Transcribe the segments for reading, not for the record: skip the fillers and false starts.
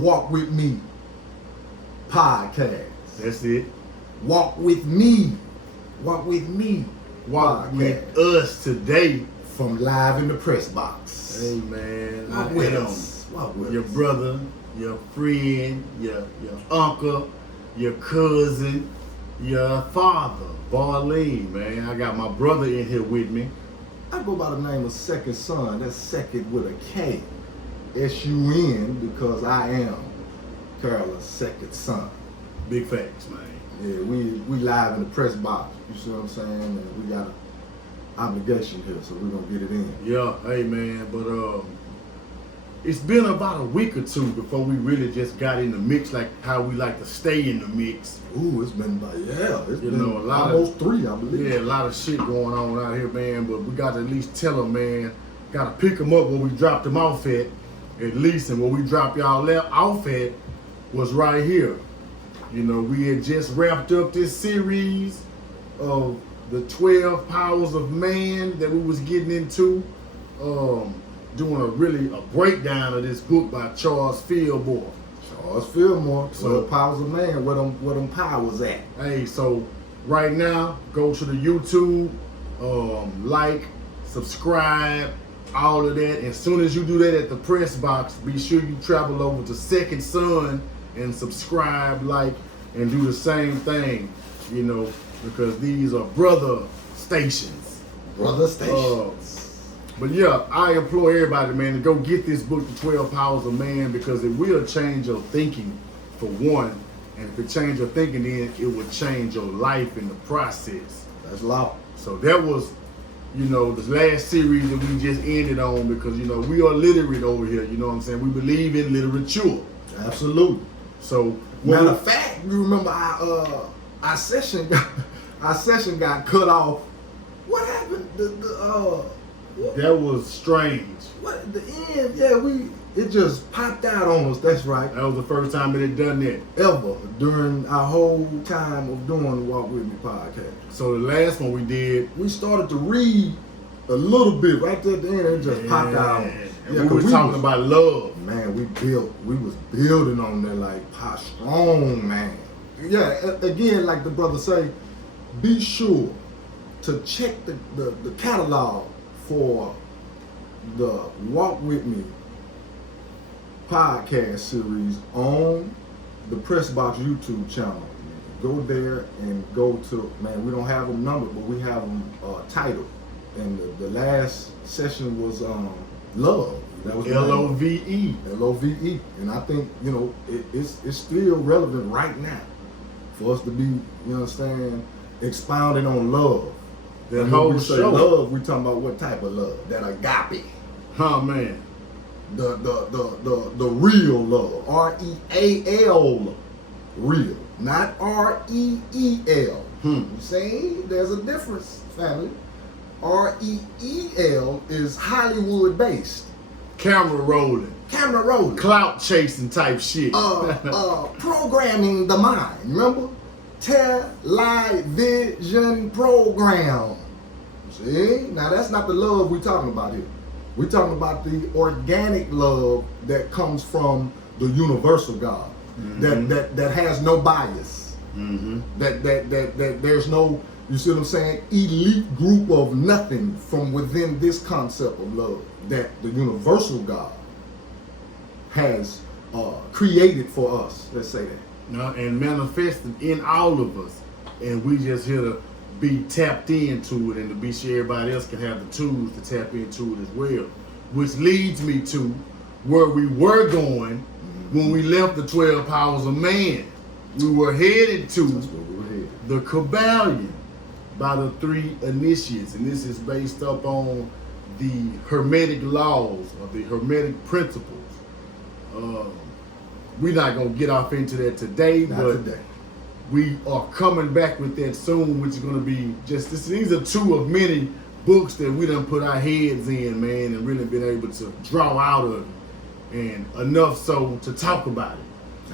Walk with me podcast. That's it. Walk with me. Walk with me. Walk with us today. From live in the press box. Hey man, Walk with us. Walk with your us. brother, your friend, your uncle, your cousin, your father, Barrlean, man. I got my brother in here with me. I go by the name of Sekond Sun. That's second with a K. S-U-N, because I am Carol's second son. Big facts, man. Yeah, we live in the press box. You see what I'm saying? And we got an obligation here, so we're gonna get it in. Yeah, hey man, but it's been about a week or two before we really just got in the mix, like how we like to stay in the mix. Ooh, it's been about, it's You been know, a lot almost 3, I believe. Yeah, a lot of shit going on out here, man. But we got to at least tell them, man. Got to pick them up where we dropped them off at least. And where we dropped y'all off at was right here. You know, we had just wrapped up this series of the 12 powers of man that we was getting into. Doing a breakdown of this book by Charles Fillmore. Charles Fillmore. So, powers of man, where them powers at? Hey, so right now, go to the YouTube, like, subscribe, all of that. As soon as you do that at the press box, be sure you travel over to Sekond Sun and subscribe, like, and do the same thing, you know, because these are brother stations. Brother stations. But yeah, I implore everybody, man, to go get this book, The 12 Powers of Man, because it will change your thinking, for one. And if it change your thinking, then it will change your life in the process. That's law. So that was, you know, the last series that we just ended on, because, you know, we are literate over here, you know what I'm saying? We believe in literature. Absolutely. So, matter of fact, you remember our session got cut off. What happened? That was strange. What at the end? Yeah, it just popped out on us. That's right. That was the first time it had done that. Ever during our whole time of doing the Walk With Me podcast. So the last one we did, we started to read a little bit right there at the end. It just popped out on us. Yeah, we were talking about love. Man, we was building on that like strong, man. Yeah, again, like the brother say, be sure to check the catalog for the Walk With Me podcast series on the Press Box YouTube channel. Go there and go to, man, we don't have them numbered, but we have them titled. And the last session was Love. That was L-O-V-E. L-O-V-E. And I think, you know, it's still relevant right now for us to be, you understand, expounding on love. That and whole when we say show. love, we talking about what type of love? That agape. Oh man. The real love. R-E-A-L real. Not R-E-E-L. You see? There's a difference, family. R-E-E-L is Hollywood based. Camera rolling. Camera rolling. Clout chasing type shit. Programming the mind. Remember? Television program. See? Now that's not the love we're talking about here. We're talking about the organic love that comes from the universal God. That has no bias. That there's no, you see what I'm saying, elite group of nothing from within this concept of love that the universal God has created for us. Let's say that. And manifested in all of us. And we just here to be tapped into it and to be sure everybody else can have the tools to tap into it as well. Which leads me to where we were going when we left the 12 powers of man. We were headed to the Kabbalion by the 3 initiates. And this is based up on the Hermetic laws or the Hermetic principles. We're not going to get off into that today, we are coming back with that soon, which is going to be just this. These are 2 of many books that we done put our heads in, man, and really been able to draw out of it, and enough so to talk about it.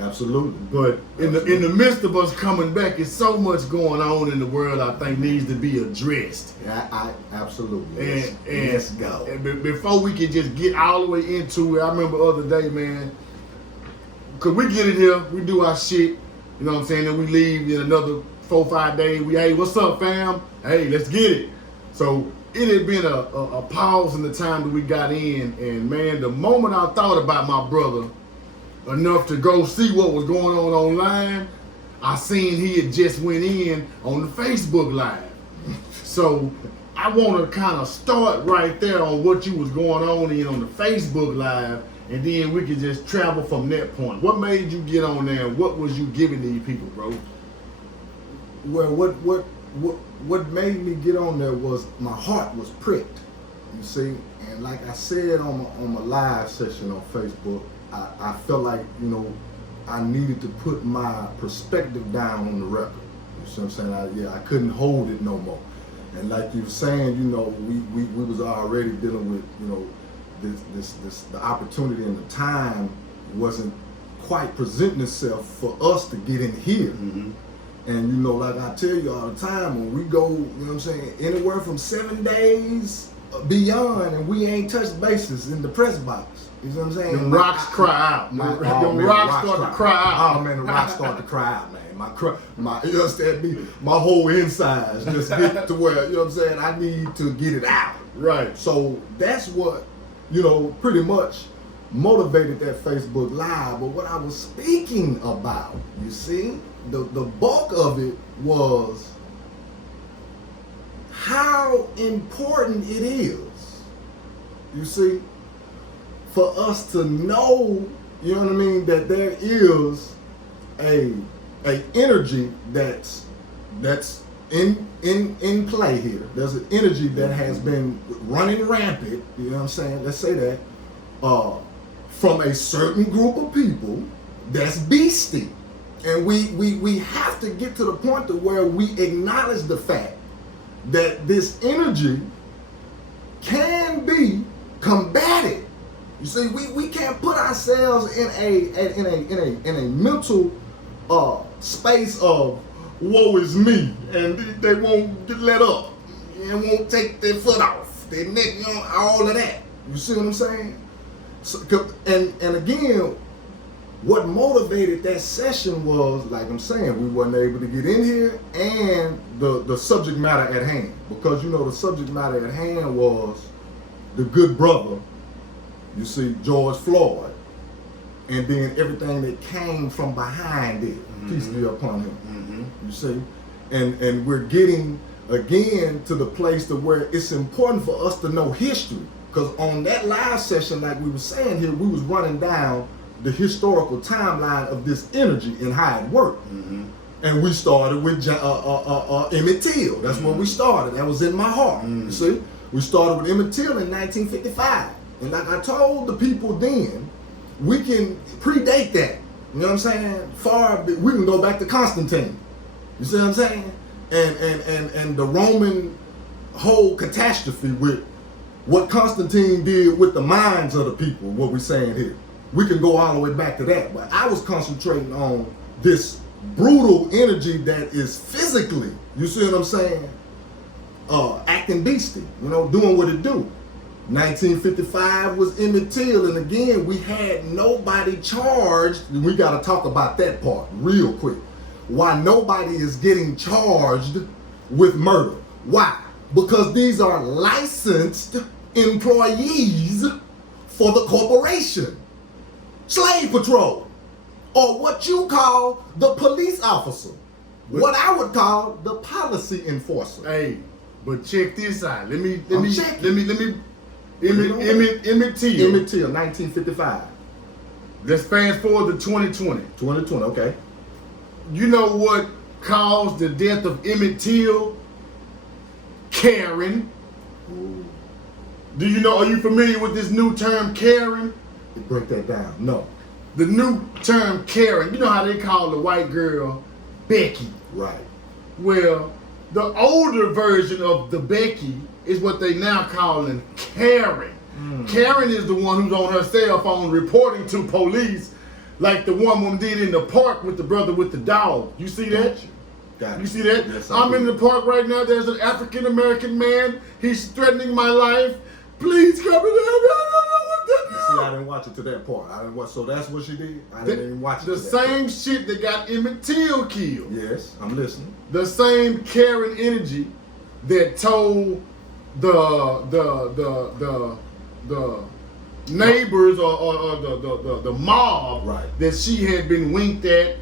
Absolutely. But in the midst of us coming back, it's so much going on in the world I think needs to be addressed. Yeah, I absolutely. And let's go. And before we can just get all the way into it, I remember the other day, man, cause we get in here, we do our shit, you know what I'm saying, then we leave in another 4-5 days, hey, what's up, fam? Hey, let's get it. So it had been a pause in the time that we got in, and man, the moment I thought about my brother enough to go see what was going on online, I seen he had just went in on the Facebook Live. So I want to kind of start right there on what you was going on in on the Facebook Live, and then we could just travel from that point. What made you get on there? What was you giving these people, bro? Well, what made me get on there was my heart was pricked, you see, and like I said on my live session on Facebook, I felt like, you know, I needed to put my perspective down on the record. You see what I'm saying? I couldn't hold it no more. And like you were saying, you know, we was already dealing with, you know, this the opportunity and the time wasn't quite presenting itself for us to get in here. Mm-hmm. And you know, like I tell you all the time, when we go, you know what I'm saying, anywhere from 7 days beyond, and we ain't touched bases in the press box. You know what I'm saying? Them rocks cry out. Them rocks start to cry out. Oh man, the rocks start to cry out, man. You understand me? My whole insides just get to where, you know what I'm saying, I need to get it out. Right. So that's what, you know, pretty much motivated that Facebook Live. But what I was speaking about, you see, the bulk of it was how important it is, you see, for us to know, you know what I mean, that there is a energy that's in play here. There's an energy that has been running rampant, you know what I'm saying, let's say that, from a certain group of people that's beastie. And we have to get to the point to where we acknowledge the fact that this energy can be combated. You see, we can't put ourselves in a mental space of woe is me, and they won't get let up, and won't take their foot off, their neck, you know, all of that. You see what I'm saying? So, and again, what motivated that session was, like I'm saying, we wasn't able to get in here, and the subject matter at hand. Because, you know, the subject matter at hand was the good brother, you see, George Floyd, and then everything that came from behind it, peace be upon him, you see. And we're getting, again, to the place to where it's important for us to know history. Because on that live session, like we were saying here, we was running down the historical timeline of this energy and how it worked. And we started with Emmett Till. That's where we started. That was in my heart. You see, we started with Emmett Till in 1955. And like I told the people then, we can predate that. You know what I'm saying? We can go back to Constantine. You see what I'm saying? And the Roman whole catastrophe with what Constantine did with the minds of the people, what we're saying here. We can go all the way back to that. But I was concentrating on this brutal energy that is physically, you see what I'm saying, acting beastie, you know, doing what it do. 1955 was Emmett Till, and again, we had nobody charged, and we got to talk about that part real quick. Why nobody is getting charged with murder. Why? Because these are licensed employees for the corporation. Slave patrol, or what you call the police officer. What I would call the policy enforcer. Hey, but check this out. Let me Emmett Till. Emmett Till, 1955. Let's fast forward to 2020. 2020, okay. You know what caused the death of Emmett Till? Karen. Ooh. Do you know, are you familiar with this new term, Karen? Break that down. No. The new term, Karen, you know how they call the white girl Becky? Right. Well, the older version of the Becky is what they now calling Karen. Karen is the one who's on her cell phone reporting to police, like the woman did in the park with the brother with the dog. You see that? Got You see that? Yes, I'm in the park right now. There's an African American man. He's threatening my life. Please come in. I don't know what to do. I didn't watch it to that part. I didn't watch. So that's what she did. I didn't even watch it. The same shit that got Emmett Till killed. Yes, I'm listening. The same caring energy that told the neighbors or the mob Right. that she had been winked at,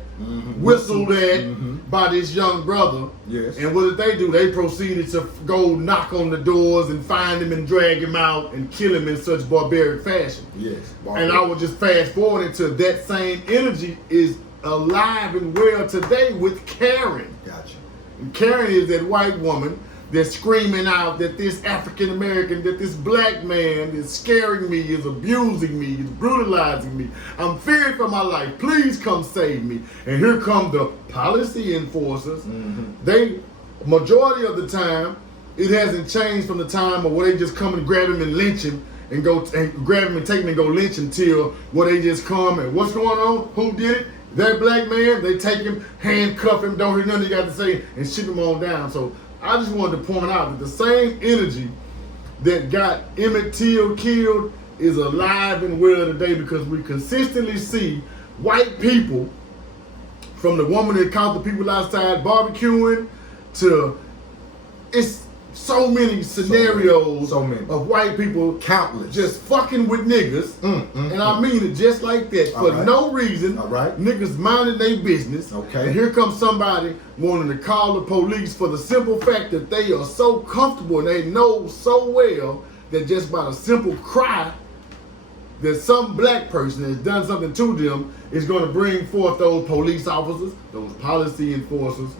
whistled at by this young brother. Yes. And what did they do? They proceeded to go knock on the doors and find him and drag him out and kill him in such barbaric fashion. Yes. And I would just fast forward into that same energy is alive and well today with Karen. Gotcha. And Karen is that white woman that's screaming out that this African American, that this black man is scaring me, is abusing me, is brutalizing me. I'm fearing for my life. Please come save me. And here come the policy enforcers. They, majority of the time, it hasn't changed from the time of where they just come and grab him and lynch him and go and grab him and take him and go lynch him till where they just come and what's going on? Who did it? That black man. They take him, handcuff him, don't hear nothing you got to say, and ship him on down. So I just wanted to point out that the same energy that got Emmett Till killed is alive and well today because we consistently see white people, from the woman that caught the people outside barbecuing to it's so many scenarios So many. of white people Countless. just fucking with niggas, and I mean it just like that for All right. no reason. All right. Niggas minding their business. Okay. And here comes somebody wanting to call the police for the simple fact that they are so comfortable and they know so well that just by the simple cry that some black person has done something to them is going to bring forth those police officers, those policy enforcers,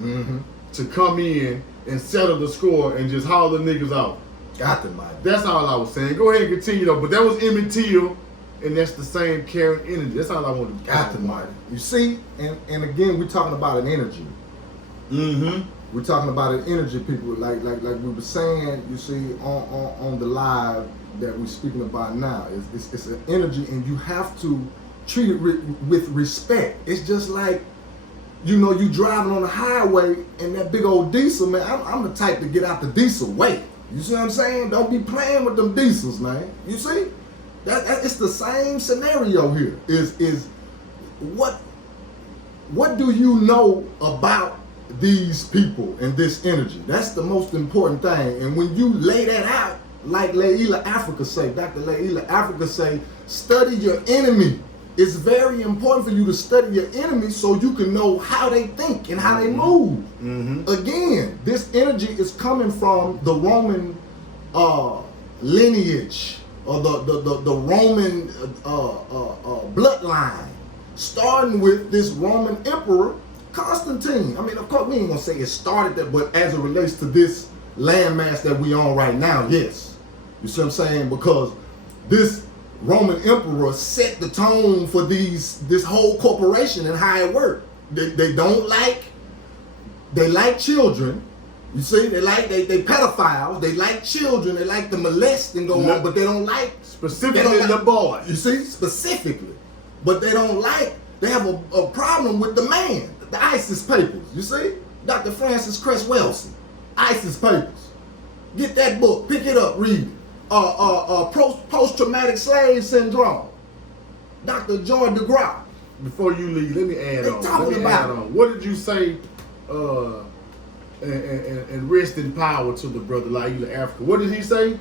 to come in and settle the score and just haul the niggas out. Got the mic. That's all I was saying. Go ahead and continue though. But that was Emmett Till, and that's the same Karen energy. That's all I wanted to Got the mic. You see, and again, we're talking about an energy. We're talking about an energy, people. Like we were saying, you see, on the live that we're speaking about now. It's an energy, and you have to treat it with respect. It's just like, you know, you driving on the highway and that big old diesel, man. I'm the type to get out the diesel way. You see what I'm saying? Don't be playing with them diesels, man. You see? That it's the same scenario here. Is what do you know about these people and this energy? That's the most important thing. And when you lay that out, like Layla Africa say, Dr. Layla Africa say, study your enemy. It's very important for you to study your enemy so you can know how they think and how they move. Again, this energy is coming from the Roman lineage or the Roman bloodline, starting with this Roman emperor Constantine. I mean, of course, we ain't gonna say it started there, but as it relates to this landmass that we on right now, yes. You see what I'm saying? Because this Roman emperor set the tone for this whole corporation and how it worked. They like children. You see, they pedophiles. They like children. They like to molest and go on, but they don't like specifically the boy. You see, specifically, but they don't like. They have a problem with the man, the ISIS papers. You see, Dr. Francis Cress Wilson, ISIS papers. Get that book, pick it up, read it. Post-traumatic slave syndrome. Dr. Joy DeGraw. Before you leave, let me add on. What did you say? And rest in power to the brother Layla Africa. What did he say?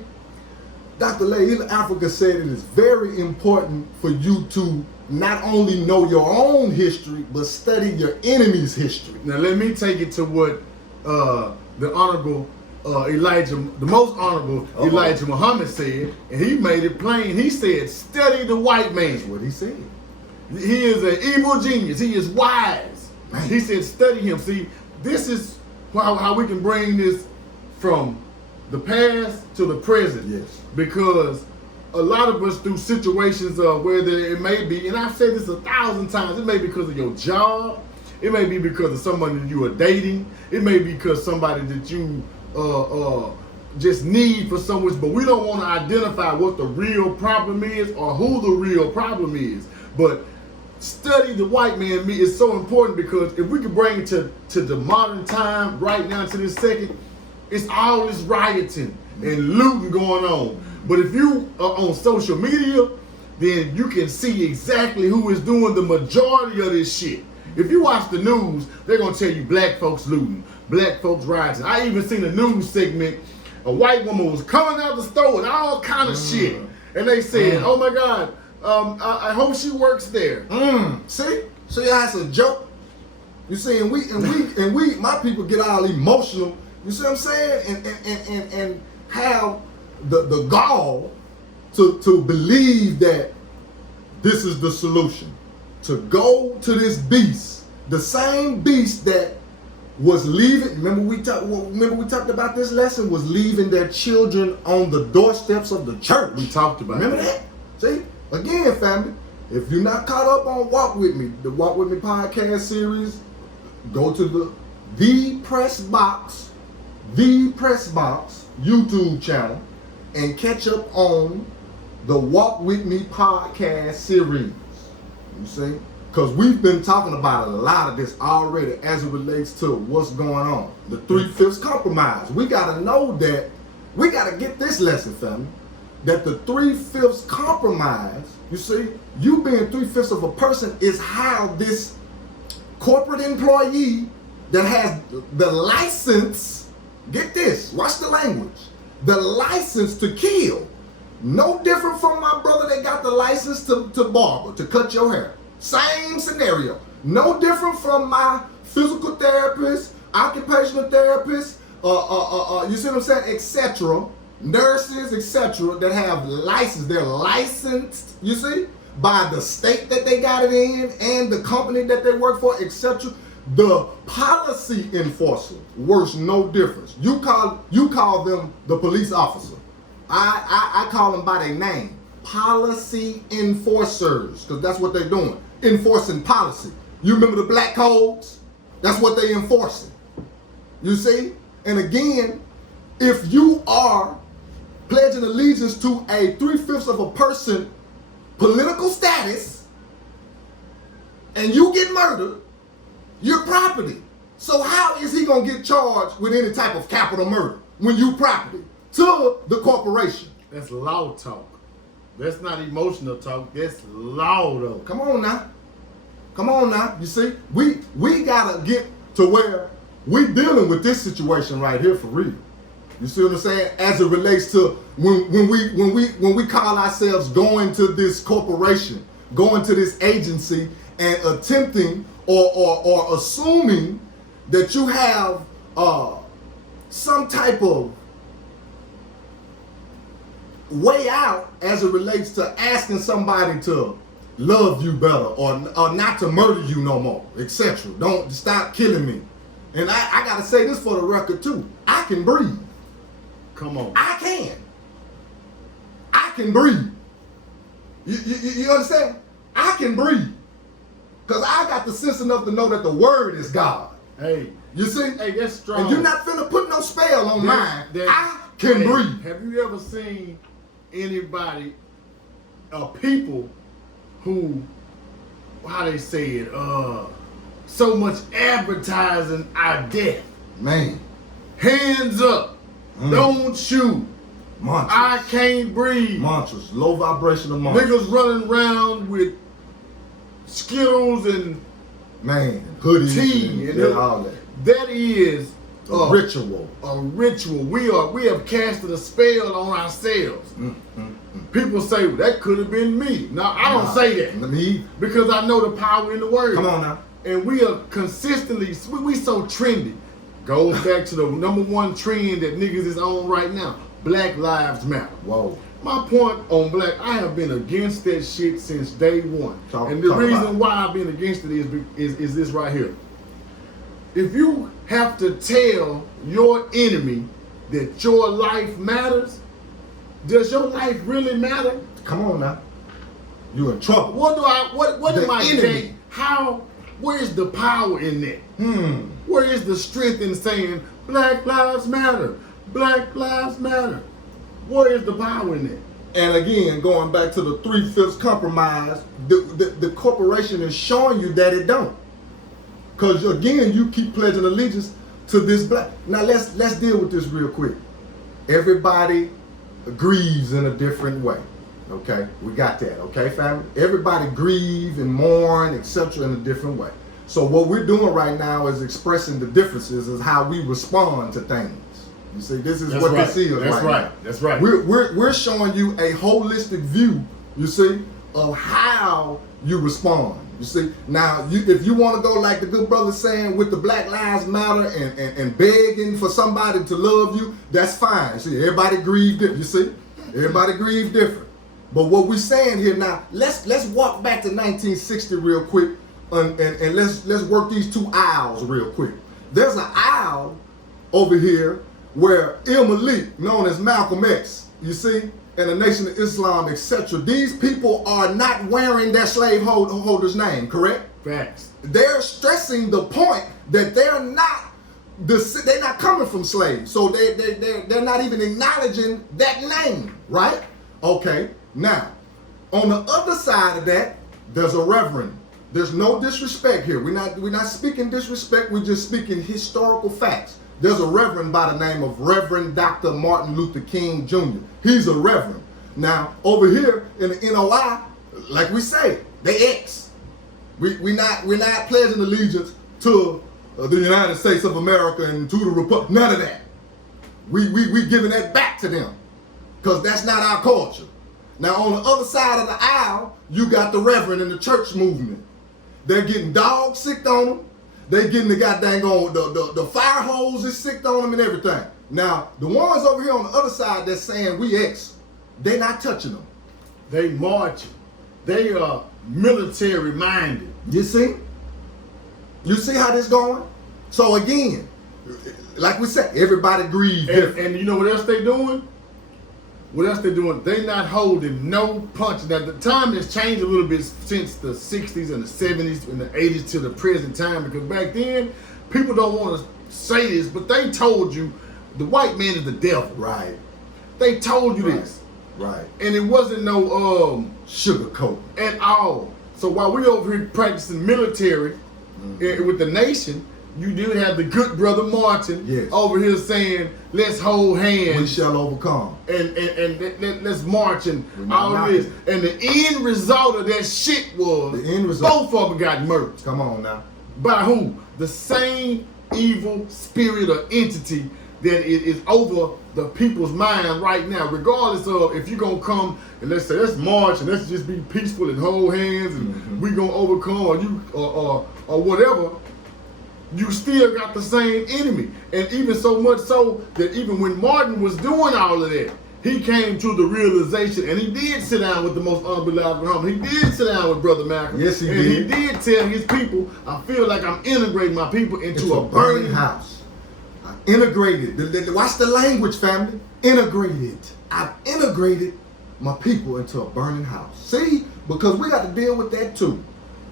Dr. Layla Africa said it is very important for you to not only know your own history, but study your enemy's history. Now let me take it to what the honorable Elijah, the most honorable Elijah Muhammad said, and he made it plain. He said, study the white man. That's what he said. He is an evil genius. He is wise. Man. He said, study him. See, this is how we can bring this from the past to the present. Yes. Because a lot of us through situations where it may be, and I've said this 1,000 times, it may be because of your job, it may be because of somebody that you are dating, it may be because somebody that you just need for someone, but we don't want to identify what the real problem is or who the real problem is. But study the white man is so important because if we can bring it to the modern time right now to this second, it's all this rioting and looting going on. But if you are on social media then you can see exactly who is doing the majority of this shit. If you watch the news, they're gonna tell you black folks looting, black folks rioting. I even seen a news segment, a white woman was coming out the store and all kind of shit. And they said, oh my God, I hope she works there. See? So yeah, it's a joke. You see, and we, my people get all emotional. You see what I'm saying? And have the gall to believe that this is the solution. To go to this beast, the same beast that was leaving. Remember we talked about this lesson, was leaving their children on the doorsteps of the church. We talked about Remember that? See? Again, family, if you're not caught up on Walk With Me, the Walk With Me podcast series, go to the Press Box YouTube channel and catch up on the Walk With Me podcast series. You see? Because we've been talking about a lot of this already as it relates to what's going on. The 3/5 compromise. We got to know that, we got to get this lesson, family, that the 3/5 compromise, you see, you being 3/5 of a person is how this corporate employee that has the license, get this, watch the language, the license to kill. No different from my brother that got the license to barber, to cut your hair. Same scenario. No different from my physical therapist, occupational therapist, you see what I'm saying, etc. Nurses, etc. that have license. They're licensed, you see, by the state that they got it in and the company that they work for, etc. The policy enforcer works no difference. You call them the police officer. I call them by their name. Policy enforcers, because that's what they're doing. Enforcing policy. You remember the black codes? That's what they enforcing. You see? And again, if you are pledging allegiance to a 3/5 of a person political status and you get murdered, you're property. So how is he gonna get charged with any type of capital murder when you property to the corporation? That's law talk. That's not emotional talk. That's law though. Come on now. Come on now. You see, we gotta get to where we dealing with this situation right here for real. You see what I'm saying? As it relates to when we call ourselves going to this corporation, going to this agency, and attempting or assuming that you have some type of way out as it relates to asking somebody to love you better or not to murder you no more, etc. Don't stop killing me. And I gotta say this for the record too. I can breathe. Come on. I can breathe. You understand? I can breathe. Because I got the sense enough to know that the word is God. Hey. You see? Hey, that's strong. And you're not finna put no spell on mine. I can breathe. Have you ever seen anybody, people who, how they say it, so much advertising our death? Man. Hands up. Don't shoot. Mantras. I can't breathe. Mantras. Low vibrational mantras. Niggas running around with Skittles and hoodies tea and all that. That is a ritual. A ritual. We have casted a spell on ourselves. People say, well, that could have been me. No, I don't say that. Me? Because I know the power in the word. Come on now. And we are consistently, we so trendy. Goes back to the number one trend that niggas is on right now. Black Lives Matter. Whoa. My point on black, I have been against that shit since day one. And the reason why I've been against it is this right here. If you have to tell your enemy that your life matters, does your life really matter? Come on now. You in trouble. What am I saying? Where's the power in that? Where is the strength in saying Black Lives Matter? Black Lives Matter. Where is the power in that? And again, going back to the 3/5 compromise, the corporation is showing you that it don't. Because again, you keep pledging allegiance to this black. Now let's deal with this real quick. Everybody grieves in a different way. Okay, we got that. Okay, family. Everybody grieve and mourn, etc., in a different way. So what we're doing right now is expressing the differences of how we respond to things. You see, this is what this is right now. That's right. We're showing you a holistic view, you see, of how you respond. You see, now if you want to go like the good brother saying with the Black Lives Matter and begging for somebody to love you, that's fine. See, everybody grieve different. You see, everybody grieve different. But what we're saying here now, let's walk back to 1960 real quick, and let's work these two aisles real quick. There's an aisle over here where Malik, known as Malcolm X, you see, and the Nation of Islam, etc. These people are not wearing their slaveholder's name, correct? Facts. They're stressing the point that they're not coming from slaves, so they're not even acknowledging that name, right? Okay. Now, on the other side of that, there's a reverend. There's no disrespect here. We're not speaking disrespect. We're just speaking historical facts. There's a reverend by the name of Reverend Dr. Martin Luther King Jr. He's a reverend. Now, over here in the NOI, like we say, they ex. We're not pledging allegiance to the United States of America and to the Republic. None of that. We giving that back to them because that's not our culture. Now, on the other side of the aisle, you got the reverend in the church movement. They're getting dog sicked on them. They getting the goddamn the fire hoses sicked on them and everything. Now, the ones over here on the other side that's saying we ex, they not touching them. They marching. They are military minded. You see? You see how this going? So again, like we said, everybody grieves. And you know what else they doing? What else they doing? They not holding no punch. Now the time has changed a little bit since the 60s and the 70s and the 80s to the present time, because back then people don't want to say this, but they told you the white man is the devil. Right. They told you this. Right. And it wasn't no sugarcoat at all. So while we over here practicing military with the nation, you do have the good brother Martin over here saying, let's hold hands. We shall overcome. And let's march and all this. And the end result of that shit was both of them got murdered. Come on now. By who? The same evil spirit or entity that is over the people's mind right now, regardless of if you're going to come and let's say, let's march and let's just be peaceful and hold hands and we're going to overcome or whatever. You still got the same enemy. And even so much so that even when Martin was doing all of that, he came to the realization, and he did sit down with the most unbelievable homie. He did sit down with Brother Malcolm. Yes, he did. And he did tell his people, I feel like I'm integrating my people into a burning house. I integrated. Watch the language, family. Integrated. I've integrated my people into a burning house. See? Because we got to deal with that too.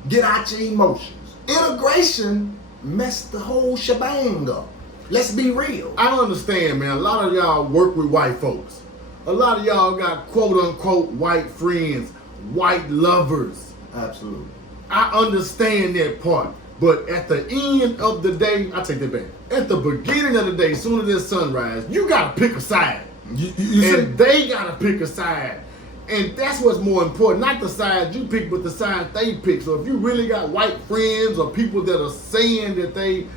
Get out your emotions. Integration messed the whole shebang up. Let's be real. I understand, man. A lot of y'all work with white folks. A lot of y'all got quote-unquote white friends, white lovers. Absolutely. I understand that part. But at the end of the day, I take that back. At the beginning of the day, soon as there's sunrise, you got to pick a side. And they got to pick a side. And that's what's more important. Not the side you pick, but the side they pick. So if you really got white friends or people that are saying that they,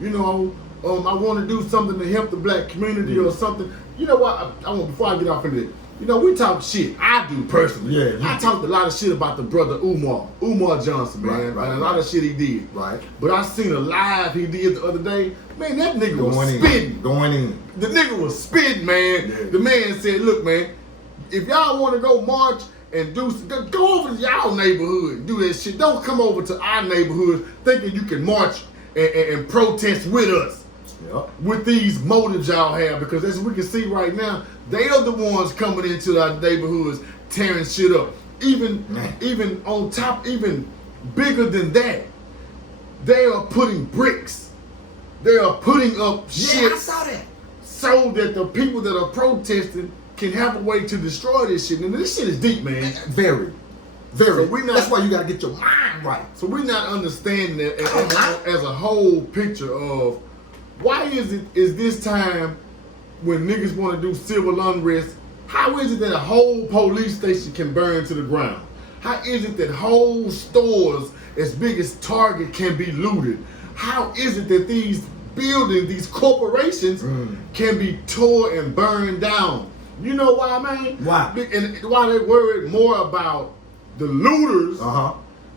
you know, I want to do something to help the black community or something. You know what? I want, before I get off into it, you know, we talk shit. I do personally. I talked a lot of shit about the brother Umar Johnson, man. Right, and a lot of shit he did. Right. But I seen a live he did the other day. Man, that nigga was spitting. Going in. The nigga was spitting, man. Yeah. The man said, look, man, if y'all want to go march and go over to y'all neighborhood and do that shit. Don't come over to our neighborhood thinking you can march and protest with us. With these motives y'all have, because as we can see right now, they are the ones coming into our neighborhoods tearing shit up. Even on top, even bigger than that, they are putting bricks. They are putting up shit. I saw that. So that the people that are protesting can have a way to destroy this shit. And this shit is deep, man. Very. So that's why you gotta get your mind right. So we're not understanding that as a whole picture of why is this time when niggas want to do civil unrest How is it that a whole police station can burn to the ground? How is it that whole stores as big as Target can be looted? How is it that these buildings, these corporations can be tore and burned down? You know why, man? Why? And why they worried more about the looters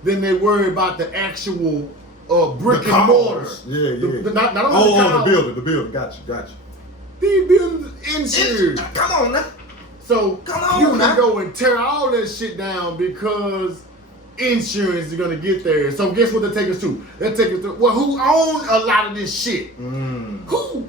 than they worry about the actual brick and mortar. Yeah. Not only the building. Got you. These buildings insured. Come on now. So Come on you can now. go and tear all that shit down because insurance is gonna get there. So guess what they take us to? They take us to, well, who owned a lot of this shit? Who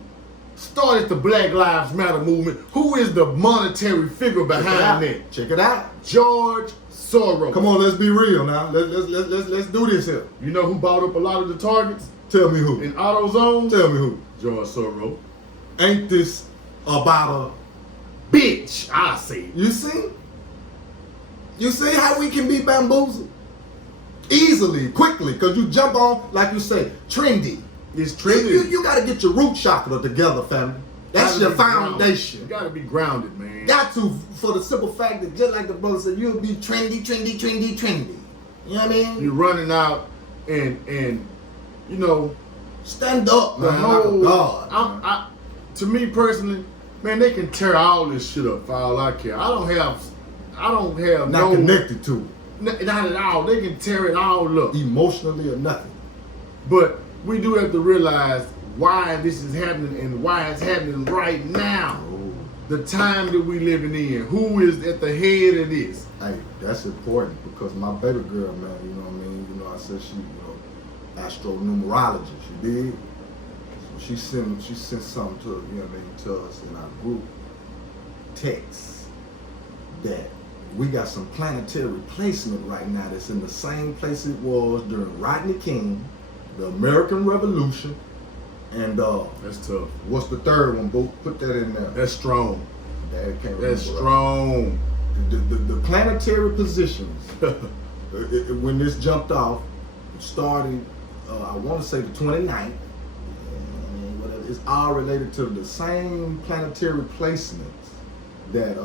started the Black Lives Matter movement? Who is the monetary figure behind that? Check it out. George Soros. Come on, let's be real now. Let's do this here. You know who bought up a lot of the targets Tell me who. in AutoZone? Tell me who. George Soros. Ain't this about Bitch, I see. You see? You see how we can be bamboozled? Easily, quickly, because you jump on, like you say, trendy. It's trendy. You got to get your root chakra together, family. That's your foundation. You gotta be grounded, man. Got to, for the simple fact that just like the brother said, you'll be trendy. You know what I mean? You're running out and you know, Stand up, the man. whole Like a God. to me personally, man, they can tear all this shit up for all I care. I don't have Not connected to not at all. They can tear it all up. it, emotionally or nothing. But we do have to realize why this is happening and why it's happening right now. The time that we living in. Who is at the head of this? Hey, that's important because my baby girl, man, you know what I mean? You know, I said she, astronumerology, she did. So she sent something to, you know what I mean, to us in our group text that we got some planetary placement right now that's in the same place it was during Rodney King, the American Revolution, and That's tough. what's the third one, Boo? Put that in there. That's strong. Dad can't That's remember. strong. The planetary positions, when this jumped off, it started, I want to say the 29th, it's all related to the same planetary placements that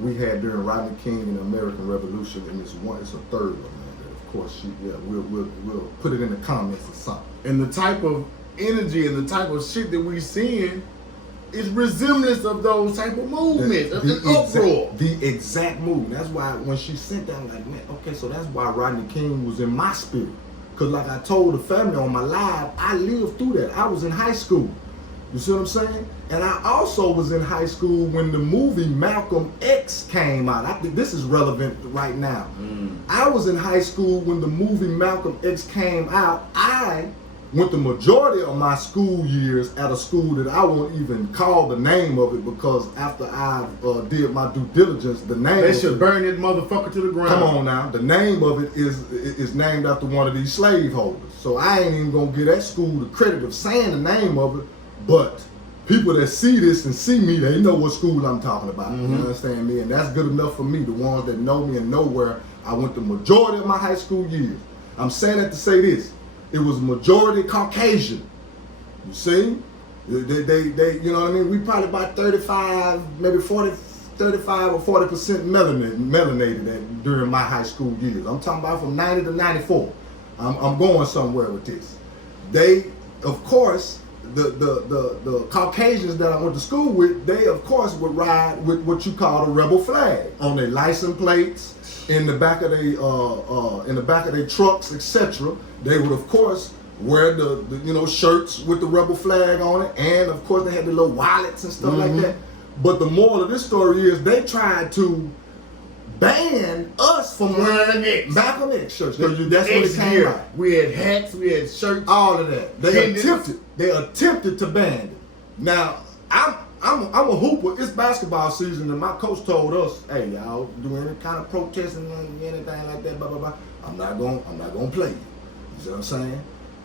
we had during Rodney King and the American Revolution, and it's a third one, man. That of course, we'll put it in the comments or something. And the type of energy and the type of shit that we seeing is resemblance of those type of movements, of the uproar. The exact movement. That's why when she sent that, I'm like, man, okay, so that's why Rodney King was in my spirit. Because like I told the family on my live, I lived through that. I was in high school. You see what I'm saying? And I also was in high school when the movie Malcolm X came out. I think this is relevant right now. I was in high school when the movie Malcolm X came out. I went the majority of my school years at a school that I won't even call the name of it because after I did my due diligence, the name They of should it, burn that motherfucker to the ground. come on now, the name of it is named after one of these slaveholders. So I ain't even gonna give that school the credit of saying the name of it, but people that see this and see me, they know what school I'm talking about. You understand me? And that's good enough for me, the ones that know me and know where I went the majority of my high school years. I'm saying that to say this. It was majority Caucasian. You see? They you know what I mean? We probably about 35, maybe 35 or 40% melanated during my high school years. I'm talking about from 90 to 94. I'm going somewhere with this. They, of course, the Caucasians that I went to school with, they of course would ride with what you call a rebel flag on their license plates, in the back of their trucks, etc. They would of course wear the shirts with the rebel flag on it, and of course they had the little wallets and stuff like that. But the moral of this story is they tried to ban us from wearing Malcolm X shirts. That's what it came out. We had hats, we had shirts, All of that. They attempted to ban it. Now, I'm a hooper. It's basketball season, and my coach told us, "Hey, y'all do any kind of protesting, anything like that, blah blah blah. I'm not gonna play you." You see what I'm saying?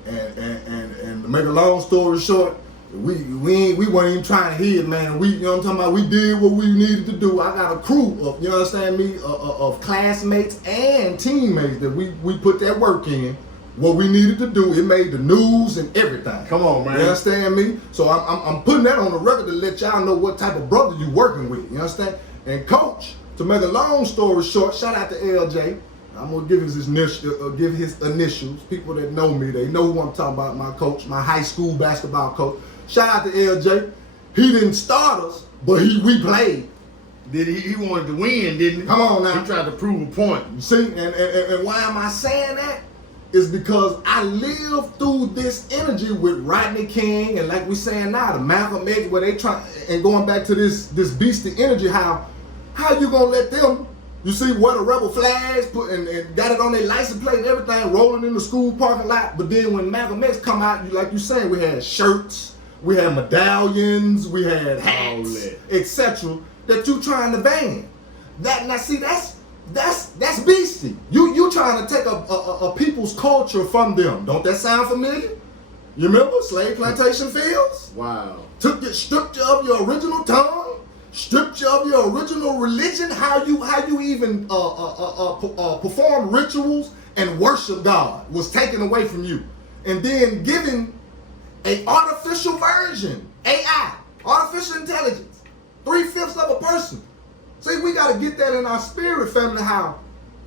And to make a long story short, we weren't even trying to hear it, man. You know what I'm talking about? We did what we needed to do. I got a crew of, you understand me, of classmates and teammates that we put that work in. What we needed to do, it made the news and everything. Come on, man. You understand me? So I'm putting that on the record to let y'all know what type of brother you working with. You understand? And Coach, to make a long story short, shout out to LJ. I'm gonna give his initials. People that know me, they know who I'm talking about. My coach, my high school basketball coach. Shout out to LJ. He didn't start us, but we played. Did he wanted to win, didn't he? Come on now. He tried to prove a point. You see, and why am I saying that? Is because I lived through this energy with Rodney King and like we saying now, the Malcolm X, where they try and going back to this beastie energy, how you gonna let them, you see, wear the rebel flags, put and got it on their license plate and everything, rolling in the school parking lot, but then when Malcolm X come out, like you saying, we had shirts, we had medallions, we had hats, etc. that you trying to ban. That now see that's beastie. You trying to take a people's culture from them. Don't that sound familiar? You remember slave plantation fields? Wow. Stripped you of your original tongue, stripped you of your original religion, how you even perform rituals and worship God was taken away from you. And then given an artificial version, AI, artificial intelligence, 3/5 of a person. See, we got to get that in our spirit, family, how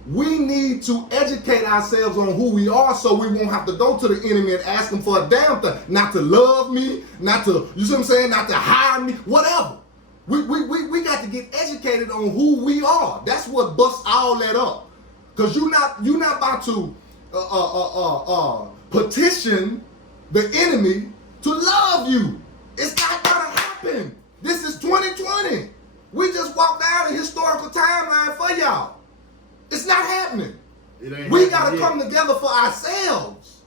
we need to educate ourselves on who we are so we won't have to go to the enemy and ask him for a damn thing. Not to love me, not to, you see what I'm saying, not to hire me, whatever. We got to get educated on who we are. That's what busts all that up. Because you're not about to petition the enemy to love you. It's not going to happen. This is 2020. We just walked down a historical timeline for y'all. It's not happening. We got to come together for ourselves.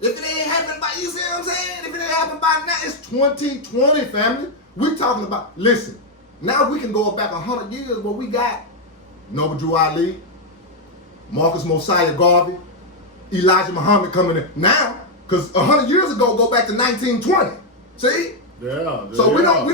If it ain't happening by, you see what I'm saying? If it ain't happening by now, it's 2020, family. We talking about, listen, now we can go back 100 years where we got Noble Drew Ali, Marcus Mosiah Garvey, Elijah Muhammad coming in. Now, because 100 years ago, go back to 1920. See? Yeah. So we don't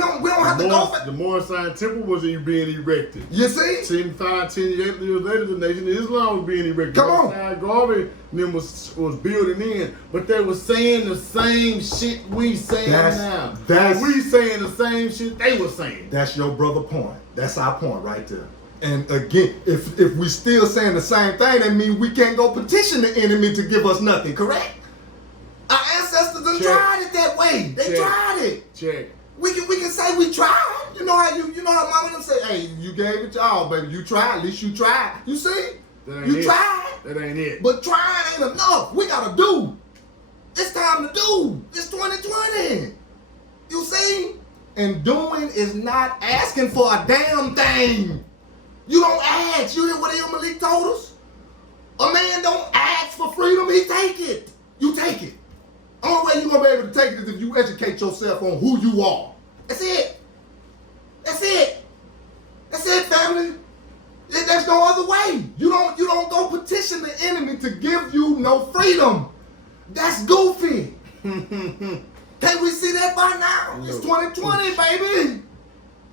have to go back. The Moorish Temple was being erected. You see? 10 years later, the Nation of Islam was being erected. Come on. Garvey and them was building in, but they were saying the same shit we saying now. We saying the same shit they were saying. That's your brother point. That's our point right there. And again, if we still saying the same thing, that means we can't go petition the enemy to give us nothing, correct? Our ancestors done tried it that way. They tried it. Check. We can say we tried. You know how mama them say, hey, you gave it y'all, baby. You tried. At least you tried. You see? You tried. That ain't it. But trying ain't enough. We gotta do. It's time to do. It's 2020. You see? And doing is not asking for a damn thing. You don't ask. You hear what El Malik told us? A man don't ask for freedom, he take it. You take it. Only way you're gonna be able to take it is if you educate yourself on who you are. That's it. That's it. That's it, family. There's no other way. You don't go petition the enemy to give you no freedom. That's goofy. Can't we see that by now? It's 2020, baby.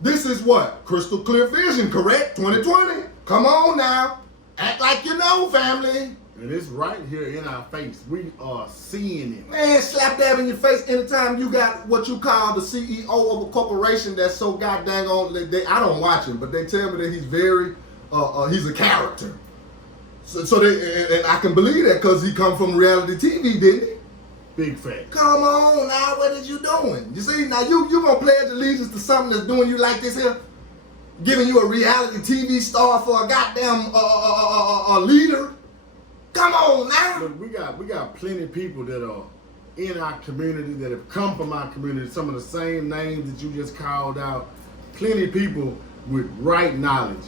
This is what? Crystal clear vision, correct? 2020. Come on now. Act like you know, family. And it's right here in our face. We are seeing it. Man, slap dab in your face anytime you got what you call the CEO of a corporation that's so goddamn on. I don't watch him, but they tell me that he's very, he's a character. So they, and I can believe that because he come from reality TV, didn't he? Big fact. Come on now, what is you doing? You see, now you gonna pledge allegiance to something that's doing you like this here? Giving you a reality TV star for a goddamn leader? Come on now. Look, we got plenty of people that are in our community that have come from our community. Some of the same names that you just called out. Plenty of people with right knowledge,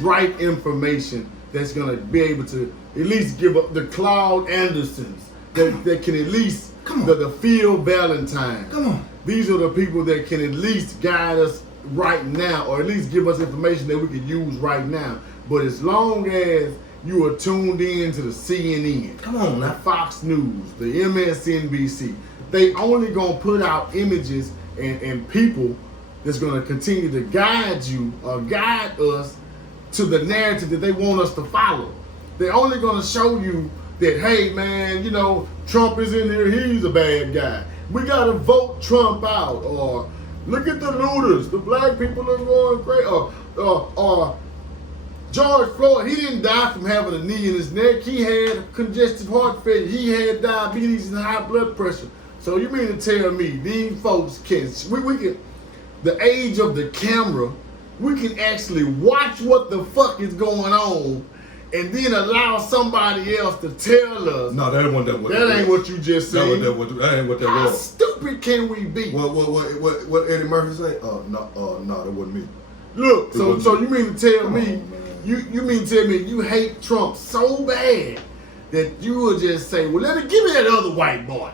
right information that's gonna be able to at least give up the Claude Andersons that can at least the Phil Valentine. Come on. These are the people that can at least guide us right now, or at least give us information that we can use right now. But as long as you are tuned in to the CNN, come on now, the Fox News, the MSNBC, they only gonna put out images and people that's gonna continue to guide you or guide us to the narrative that they want us to follow. They're only gonna show you that, hey man, you know, Trump is in here, he's a bad guy. We gotta vote Trump out, or Look at the looters. The black people are going crazy. George Floyd, he didn't die from having a knee in his neck. He had congestive heart failure. He had diabetes and high blood pressure. So you mean to tell me these folks can, we can, the age of the camera, we can actually watch what the fuck is going on and then allow somebody else to tell us. No, that ain't what you just said. That ain't what that How was. stupid can we be? What Eddie Murphy say? No, that wasn't me. Look, so you mean to tell me, man. you mean to tell me you hate Trump so bad that you will just say, well, give me that other white boy.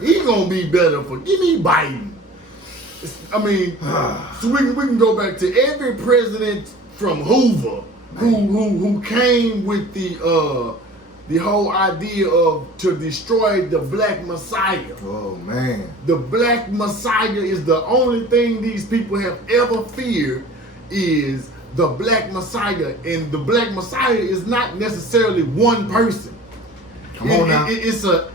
He gonna be better give me Biden. I mean, so we can go back to every president from Hoover who came with the whole idea of to destroy the black Messiah. Oh man. The black Messiah is the only thing these people have ever feared is the black Messiah, and the black Messiah is not necessarily one person. Come on now. It's a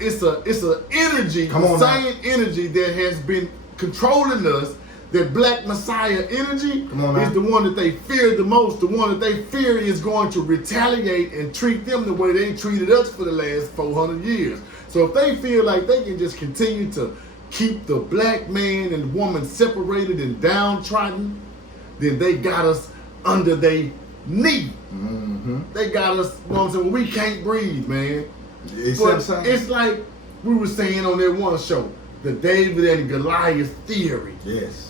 energy, the same energy that has been controlling us. That black Messiah energy is the one that they fear the most. The one that they fear is going to retaliate and treat them the way they treated us for the last 400 years. So if they feel like they can just continue to keep the black man and woman separated and downtrodden, then they got us under their knee. Mm-hmm. They got us, you know what I'm saying? We can't breathe, man. It's like we were saying on that one show, the David and Goliath theory. Yes.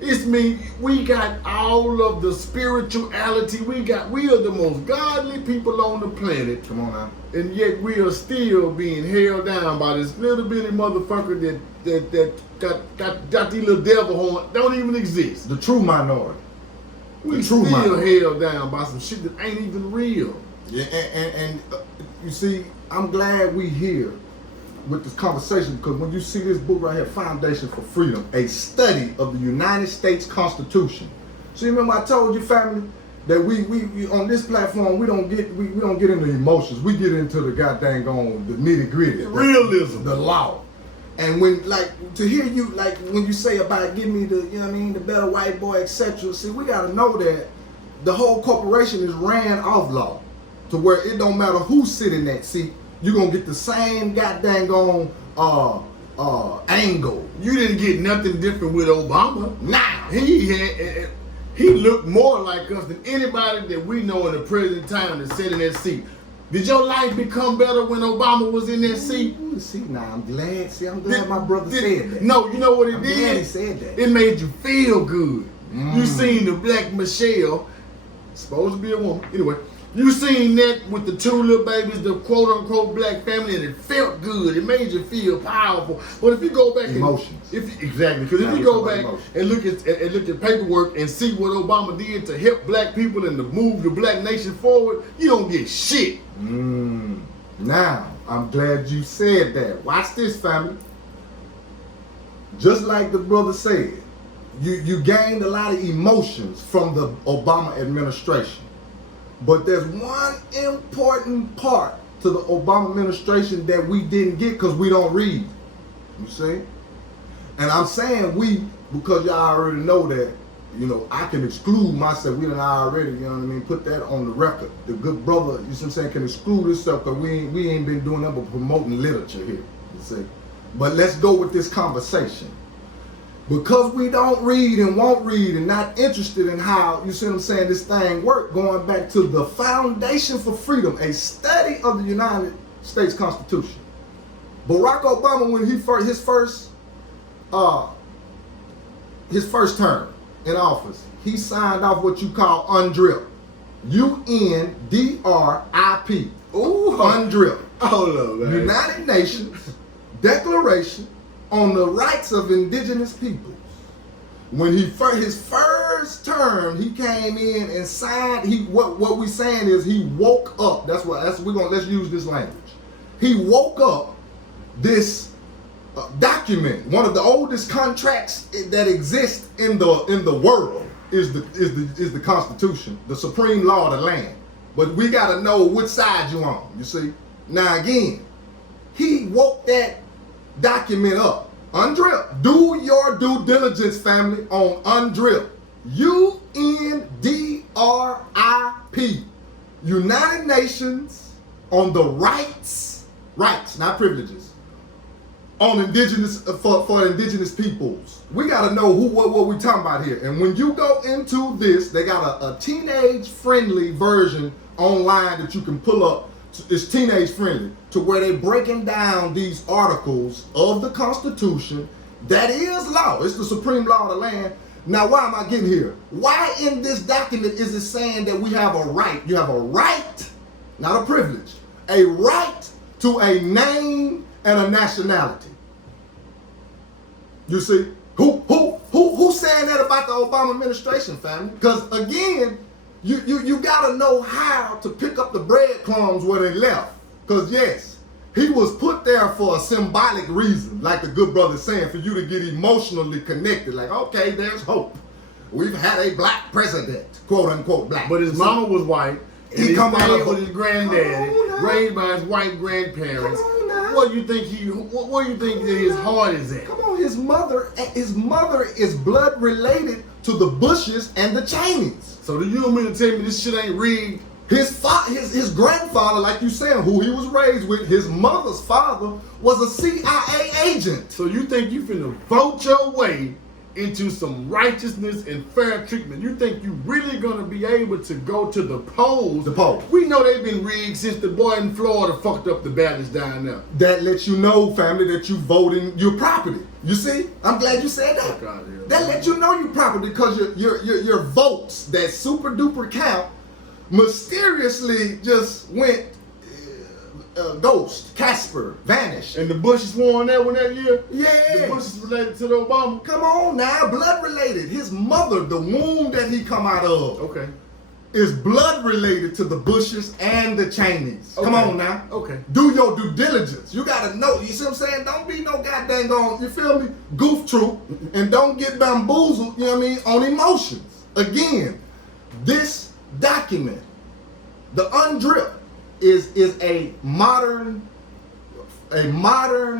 It's me. We got all of the spirituality. We are the most godly people on the planet. Come on now. And yet we are still being held down by this little bitty motherfucker that got these little devil horns don't even exist. The true minority. We still held down by some shit that ain't even real. Yeah, and you see, I'm glad we here with this conversation, because when you see this book right here, Foundation for Freedom, a study of the United States Constitution. So you remember I told you, family, that we on this platform we don't get into emotions. We get into the goddamn the nitty gritty, realism, the law. And when to hear you when you say about give me the the better white boy, etc. See, we gotta know that the whole corporation is ran off law, to where it don't matter who's sitting in that seat. You're gonna get the same goddamn angle. You didn't get nothing different with Obama. Nah. He looked more like us than anybody that we know in the present time that sat in that seat. Did your life become better when Obama was in that seat? See, now I'm glad. See, I'm glad my brother said that. No, you know what it I'm did? glad he said that. It made you feel good. You seen the black Michelle, supposed to be a woman. Anyway, you seen that with the two little babies, the quote-unquote black family, and it felt good. It made you feel powerful. But if you go back emotions, exactly, because if you go back and look at paperwork and see what Obama did to help black people and to move the black nation forward, you don't get shit. Now, I'm glad you said that. Watch this, family. Just like the brother said, you gained a lot of emotions from the Obama administration. But there's one important part to the Obama administration that we didn't get because we don't read. You see? And I'm saying we, because y'all already know that, I can exclude myself. We done already, put that on the record. The good brother, you see what I'm saying, can exclude himself because we ain't been doing nothing but promoting literature here. You see? But let's go with this conversation. Because we don't read and won't read and not interested in how, you see what I'm saying, this thing work, going back to the Foundation for Freedom, a study of the United States Constitution. Barack Obama, when his first term in office, he signed off what you call UNDRIP. UNDRIP. Ooh, UNDRIP. Hold on, man. United Nations Declaration on the Rights of Indigenous Peoples. When his first term, he came in and signed. What we saying is he woke up. Let's use this language. He woke up this document. One of the oldest contracts that exists in the world is the Constitution, the supreme law of the land. But we got to know which side you on. You see. Now again, he woke that document up Undrip. Do your due diligence, family, on Undrip. UNDRIP. United Nations on the rights, not privileges, on indigenous for indigenous peoples. We gotta know what we talking about here. And when you go into this, they got a teenage-friendly version online that you can pull up. It's teenage-friendly to where they breaking down these articles of the Constitution that is law. It's the supreme law of the land. Now, why am I getting here? Why in this document is it saying that we have a right? You have a right, not a privilege, a right to a name and a nationality. You see, who's saying that about the Obama administration, family? Because again, you gotta know how to pick up the breadcrumbs where they left. Because yes, he was put there for a symbolic reason, like the good brother's saying, for you to get emotionally connected. Like, okay, there's hope. We've had a black president, quote unquote black. But his mama was white. And He he come out stayed of with his granddaddy, raised by his white grandparents. Come on now. What do you think what do you think that his heart is at? Come on, his mother is blood related to the Bushes and the Cheneys. So do you want me to tell me this shit ain't rigged? His grandfather, like you saying, who he was raised with, his mother's father was a CIA agent. So you think you finna vote your way into some righteousness and fair treatment? You think you really gonna be able to go to the polls? The polls. We know they've been rigged since the boy in Florida fucked up the ballots down there. That lets you know, family, that you voting your property. You see? I'm glad you said that. Fuck out of here. That lets you know your property because your votes that super duper count mysteriously just went ghost, Casper, vanished. And the Bushes won that one that year? Yeah. The Bushes related to the Obama? Come on now, blood related. His mother, the womb that he come out of, Okay. is blood related to the Bushes and the Cheneys. Come Okay. on now. Okay. Do your due diligence. You gotta know. You see what I'm saying? Don't be no goddamn you feel me, goof troop, and don't get bamboozled, you know what I mean, on emotions. Again, this document, the UNDRIP, is a modern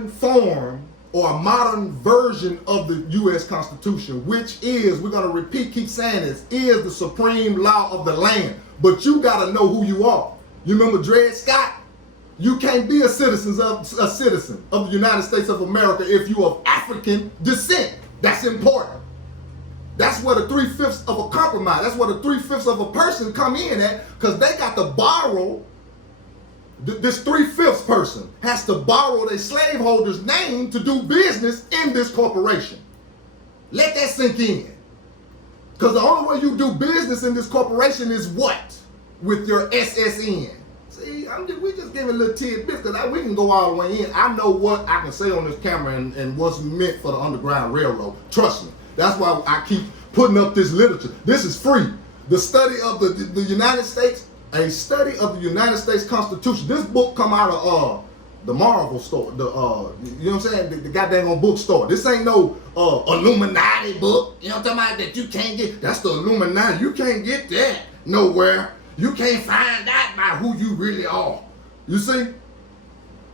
form or a modern version of the U.S. Constitution, which is, we're gonna keep saying this, is the supreme law of the land. But you gotta know who you are. You remember Dred Scott? You can't be a citizen of the United States of America if you of African descent. That's important. That's where the 3/5 of a compromise, that's where the 3/5 of a person come in at, because they got to borrow. This 3/5 person has to borrow their slaveholder's name to do business in this corporation. Let that sink in. Because the only way you do business in this corporation is what? With your SSN. See, we just giving little tidbits because we can go all the way in. I know what I can say on this camera and what's meant for the Underground Railroad. Trust me. That's why I keep putting up this literature. This is free. The study of the United States, a study of the United States Constitution. This book come out of the Marvel store, you know what I'm saying? The goddamn bookstore. This ain't no Illuminati book. You know what I'm talking about, that you can't get. That's the Illuminati. You can't get that nowhere. You can't find out by who you really are. You see?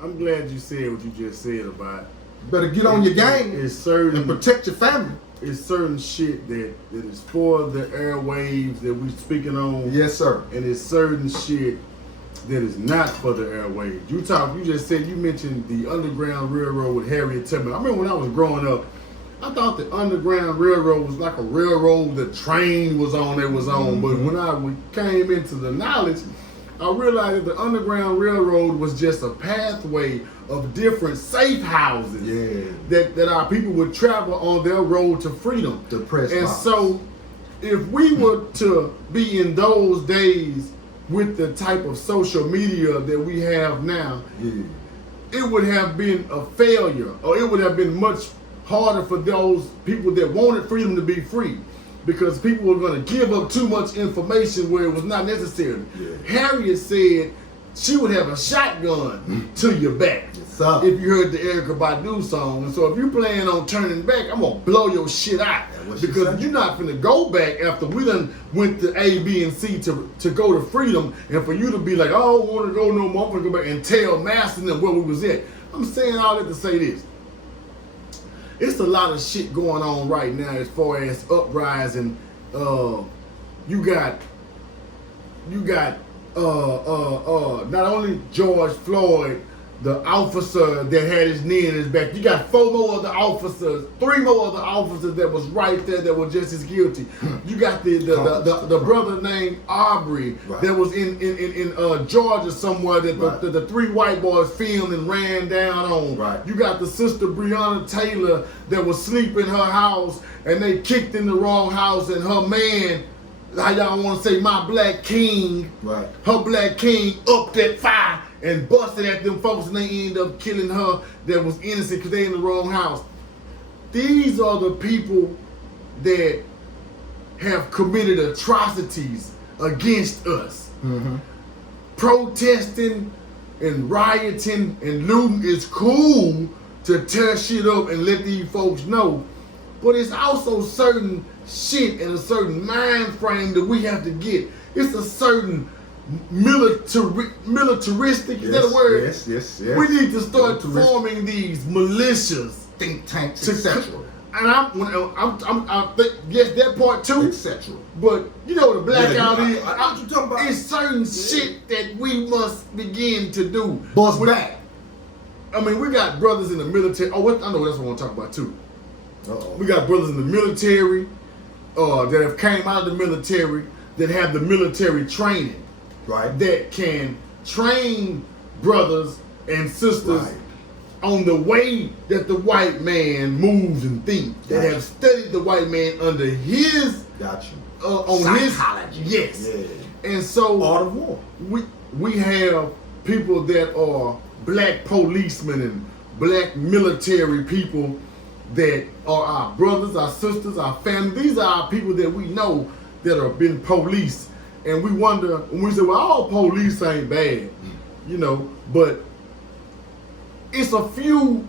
I'm glad you said what you just said about it. Better get on your game It's certain and protect your family. It's certain shit that is for the airwaves that we speaking on. Yes, sir. And it's certain shit that is not for the airwaves. You mentioned the Underground Railroad with Harriet Tubman. I remember when I was growing up, I thought the Underground Railroad was like a railroad the train was on, Mm-hmm. But when I came into the knowledge, I realized that the Underground Railroad was just a pathway of different safe houses that our people would travel on their road to freedom. The press and box. so if we were to be in those days with the type of social media that we have now, it would have been a failure, or it would have been much harder for those people that wanted freedom to be free, because people were going to give up too much information where it was not necessary. Harriet said she would have a shotgun to your back if you heard the Erykah Badu song. And so if you plan on turning back, I'm going to blow your shit out. Because you're not finna go back after we done went to A, B, and C to go to freedom, and for you to be like, oh, I don't want to go no more, I'm going to go back and tell Master them where we was at. I'm saying all that to say this. it's a lot of shit going on right now as far as uprising. You got not only George Floyd, the officer that had his knee in his back. You got 4 more other officers, 3 more other officers that was right there that were just as guilty. You got the brother named Aubrey that was in Georgia somewhere that the 3 white boys filmed and ran down on. You got the sister Breonna Taylor that was sleeping in her house and they kicked in the wrong house, and her man, how y'all want to say, my black king, her black king upped that fire and busted at them folks, and they ended up killing her that was innocent because they in the wrong house. These are the people that have committed atrocities against us. Protesting and rioting and looting is cool to tear shit up and let these folks know, but it's also certain shit and a certain mind frame that we have to get. It's a certain militaristic, is that a word? Yes. We need to start forming these militias, think tanks, etc. And I think, yes, that part too, etc. But you know what a blackout is? I know what you're talking about. It's certain shit that we must begin to do. Bust back. I mean, we got brothers in the military. I know that's what I want to talk about too. We got brothers in the military that have came out of the military, that have the military training, that can train brothers and sisters on the way that the white man moves and thinks, that have studied the white man under his on psychology. His and so art of war. We have people that are black policemen and black military people that are our brothers, our sisters, our family. These are our people that we know that have been police. And we wonder, when we say, well, all police ain't bad, you know, but it's a few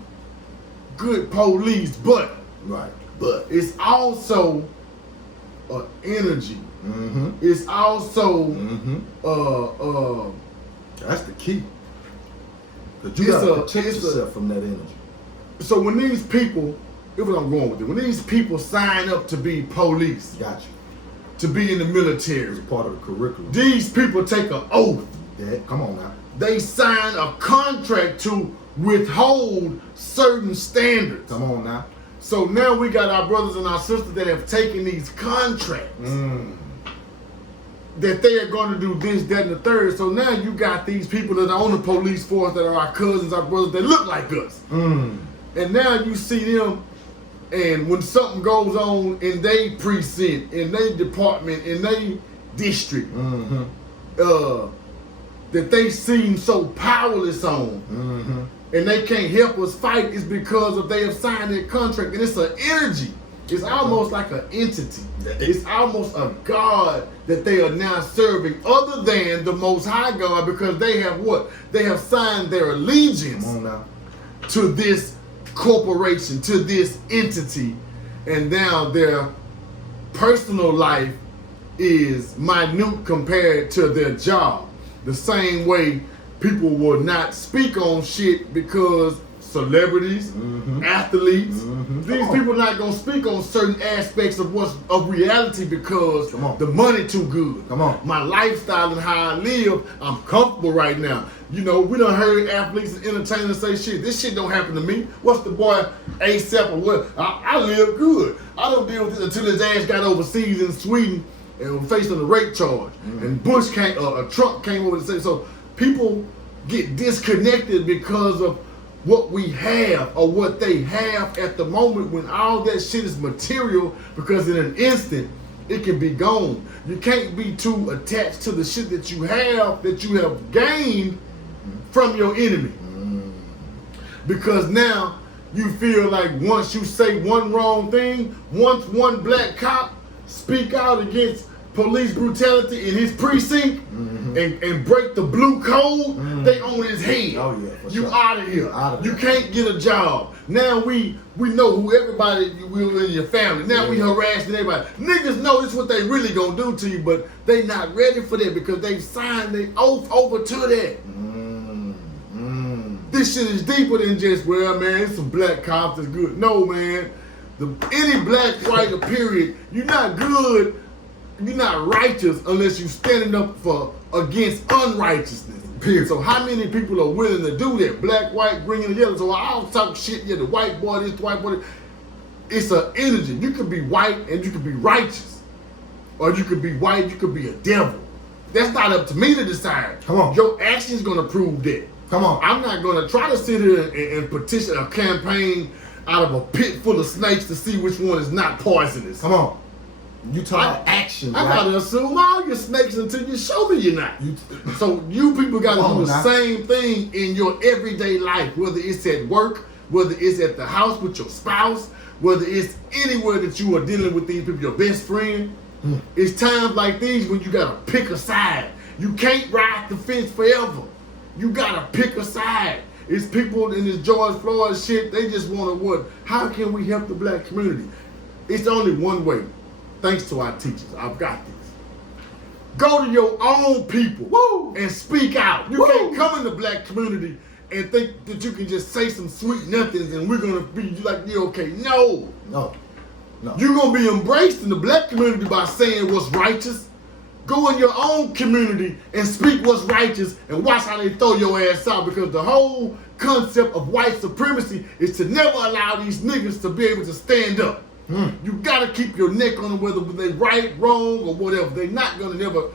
good police, but it's also an energy. It's also that's the key. Because you gotta protect yourself from that energy. So when these people, here's what I'm going with it. When these people sign up to be police, to be in the military, it's part of the curriculum. These people take an oath. Come on now. They sign a contract to withhold certain standards. Come on now. So now we got our brothers and our sisters that have taken these contracts that they are going to do this, that, and the third. So now you got these people that are on the police force that are our cousins, our brothers, that look like us. And now you see them, and when something goes on in their precinct, in their department, in their district, that they seem so powerless on, and they can't help us fight, is because of they have signed their contract. And it's an energy. It's almost like an entity. It's almost a God that they are now serving, other than the Most High God, because they have what? They have signed their allegiance to this corporation, to this entity, and now their personal life is minute compared to their job. The same way people will not speak on shit because celebrities, athletes, these people are not gonna speak on certain aspects of what's of reality because the money too good. My lifestyle and how I live, I'm comfortable right now. You know, we done heard athletes and entertainers say shit. This shit don't happen to me. What's the boy ASAP or what? I live good. I don't deal with it until his ass got overseas in Sweden and was facing a rape charge. And Bush came, Trump came over to say, so people get disconnected because of what we have or what they have at the moment, when all that shit is material, because in an instant it can be gone. You can't be too attached to the shit that you have gained from your enemy, because now you feel like once you say one wrong thing, once one black cop speak out against police brutality in his precinct and break the blue code, they on his head. You out of here. You can't get a job. Now we know who everybody will in your family. Now we harassing everybody. Niggas know this what they really gonna do to you, but they not ready for that because they've signed their oath over to that. This shit is deeper than just, well, man, it's some black cops that's good. No, man. Any black, white, or period, you're not good, you're not righteous unless you're standing up against unrighteousness. Period. So how many people are willing to do that? Black, white, green, and yellow. So I'll talk shit, yeah, the white boy, this, the white boy. It's an energy. You could be white and you could be righteous. Or you could be white, you could be a devil. That's not up to me to decide. Come on. Your action's gonna prove that. Come on. I'm not gonna try to sit here and petition a campaign out of a pit full of snakes to see which one is not poisonous. Come on. You talk action, I right? gotta assume all your snakes until you show me you're not. So you people gotta do the same thing in your everyday life, whether it's at work, whether it's at the house with your spouse, whether it's anywhere that you are dealing with these people, your best friend. It's times like these when you gotta pick a side. You can't ride the fence forever. You gotta pick a side. It's people in this George Floyd shit, they just wanna what? How can we help the black community? It's only one way. Thanks to our teachers, I've got this. Go to your own people. Woo! And speak out. You can't come in the black community and think that you can just say some sweet nothings and we're gonna be like, yeah, okay. No. No. You're gonna be embraced in the black community by saying what's righteous. Go in your own community and speak what's righteous and watch how they throw your ass out, because the whole concept of white supremacy is to never allow these niggas to be able to stand up. You gotta keep your neck on them, whether they right, wrong, or whatever. They're not gonna never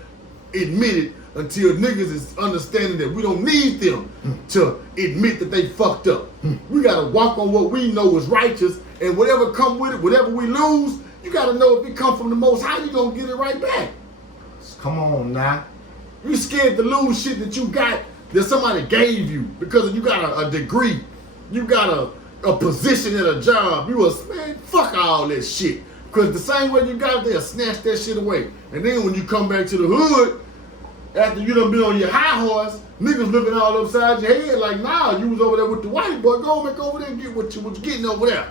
admit it until niggas is understanding that we don't need them to admit that they fucked up. We gotta walk on what we know is righteous, and whatever come with it, whatever we lose, you gotta know if it come from the Most High, you gonna get it right back. Come on now. You scared to lose shit that you got, that somebody gave you because you got a degree, you got a position at a job. You was, man, fuck all that shit. Because the same way you got it, they'll snatch that shit away. And then when you come back to the hood, after you done been on your high horse, niggas looking all upside your head like, nah, you was over there with the white boy. Go back over there and get what you getting over there.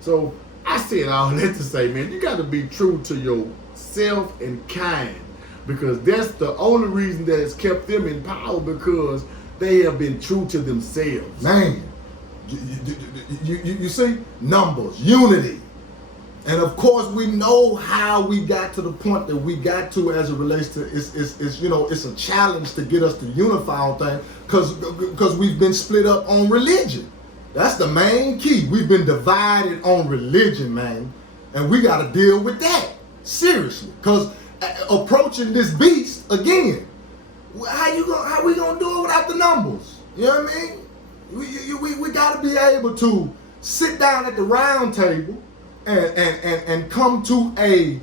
So I said all that to say, man, you got to be true to yourself and kind, because that's the only reason that has kept them in power, because they have been true to themselves. Man, you see, numbers, unity. And of course, we know how we got to the point that we got to as it relates to it's you know, it's a challenge to get us to unify on things, because we've been split up on religion. That's the main key. We've been divided on religion, man, and we got to deal with that seriously. Because approaching this beast again, how we gonna do it without the numbers? You know what I mean? We got to be able to sit down at the round table and come to a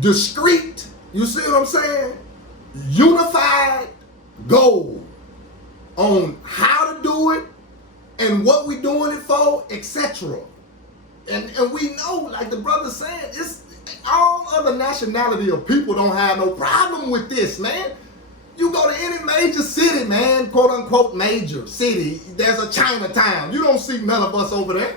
discrete, you see what I'm saying, unified goal on how to do it and what we doing it for, etc. And we know, like the brother said, it's all other nationality of people don't have no problem with this, man. You go to any major city, man, quote unquote major city, there's a Chinatown. You don't see none of us over there.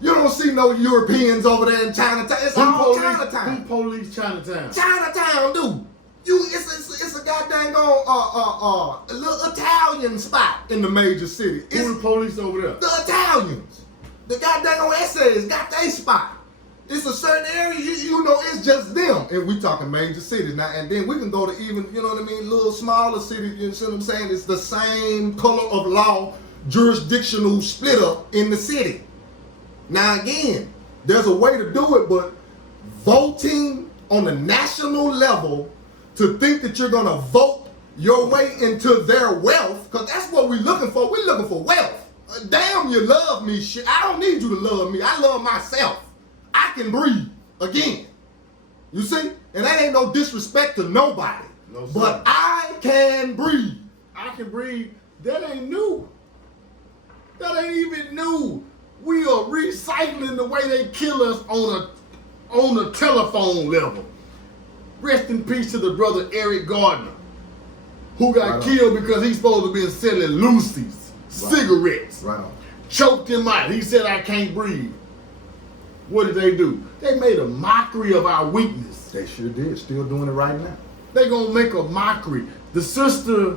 You don't see no Europeans over there in Chinatown. It's all Chinatown. Who police Chinatown? Chinatown, dude. It's a goddamn a little Italian spot in the major city. Who the police over there? The Italians. The goddamn essays got their spot. It's a certain area, you know, it's just them. And we talking major cities now, and then we can go to even, you know what I mean, little smaller cities, you see what I'm saying? It's the same color of law, jurisdictional split up in the city. Now again, there's a way to do it, but voting on the national level to think that you're gonna vote your way into their wealth, because that's what we're looking for. We're looking for wealth. Damn, you love me, shit. I don't need you to love me. I love myself. I can breathe again. You see? And that ain't no disrespect to nobody. No, sir. But I can breathe. I can breathe. That ain't new. That ain't even new. We are recycling the way they kill us on a telephone level. Rest in peace to the brother Eric Gardner, who got killed because he's supposed to be selling Lucy's cigarettes. Right on. Choked him out. He said, I can't breathe. What did they do? They made a mockery of our weakness. They sure did. Still doing it right now. They gonna make a mockery. The sister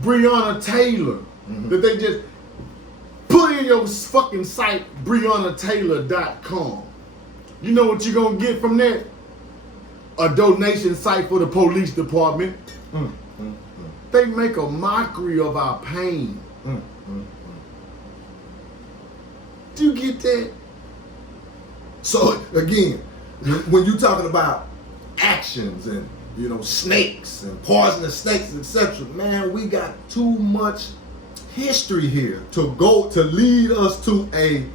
Breonna Taylor, that they just, Put in your fucking site, BreonnaTaylor.com. You know what you're gonna get from that? A donation site for the police department. They make a mockery of our pain. Do you get that? So again, when you're talking about actions and snakes and poisonous snakes, etc., man, we got too much history here to lead us to it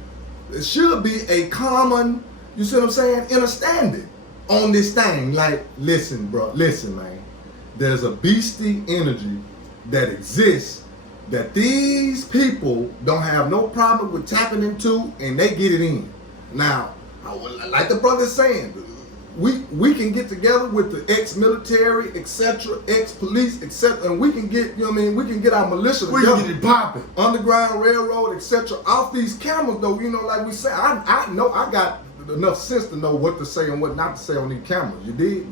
should be a common, you see what I'm saying, understanding on this thing. Like, listen, bro, listen, man. There's a beastie energy that exists that these people don't have no problem with tapping into, and they get it in. Now, like the brother's saying, we can get together with the ex-military, etc., ex-police, etc., and we can get, we can get our militia We together. can get it popping. Underground Railroad, etc., off these cameras, though, like we say, I know I got enough sense to know what to say and what not to say on these cameras. You dig?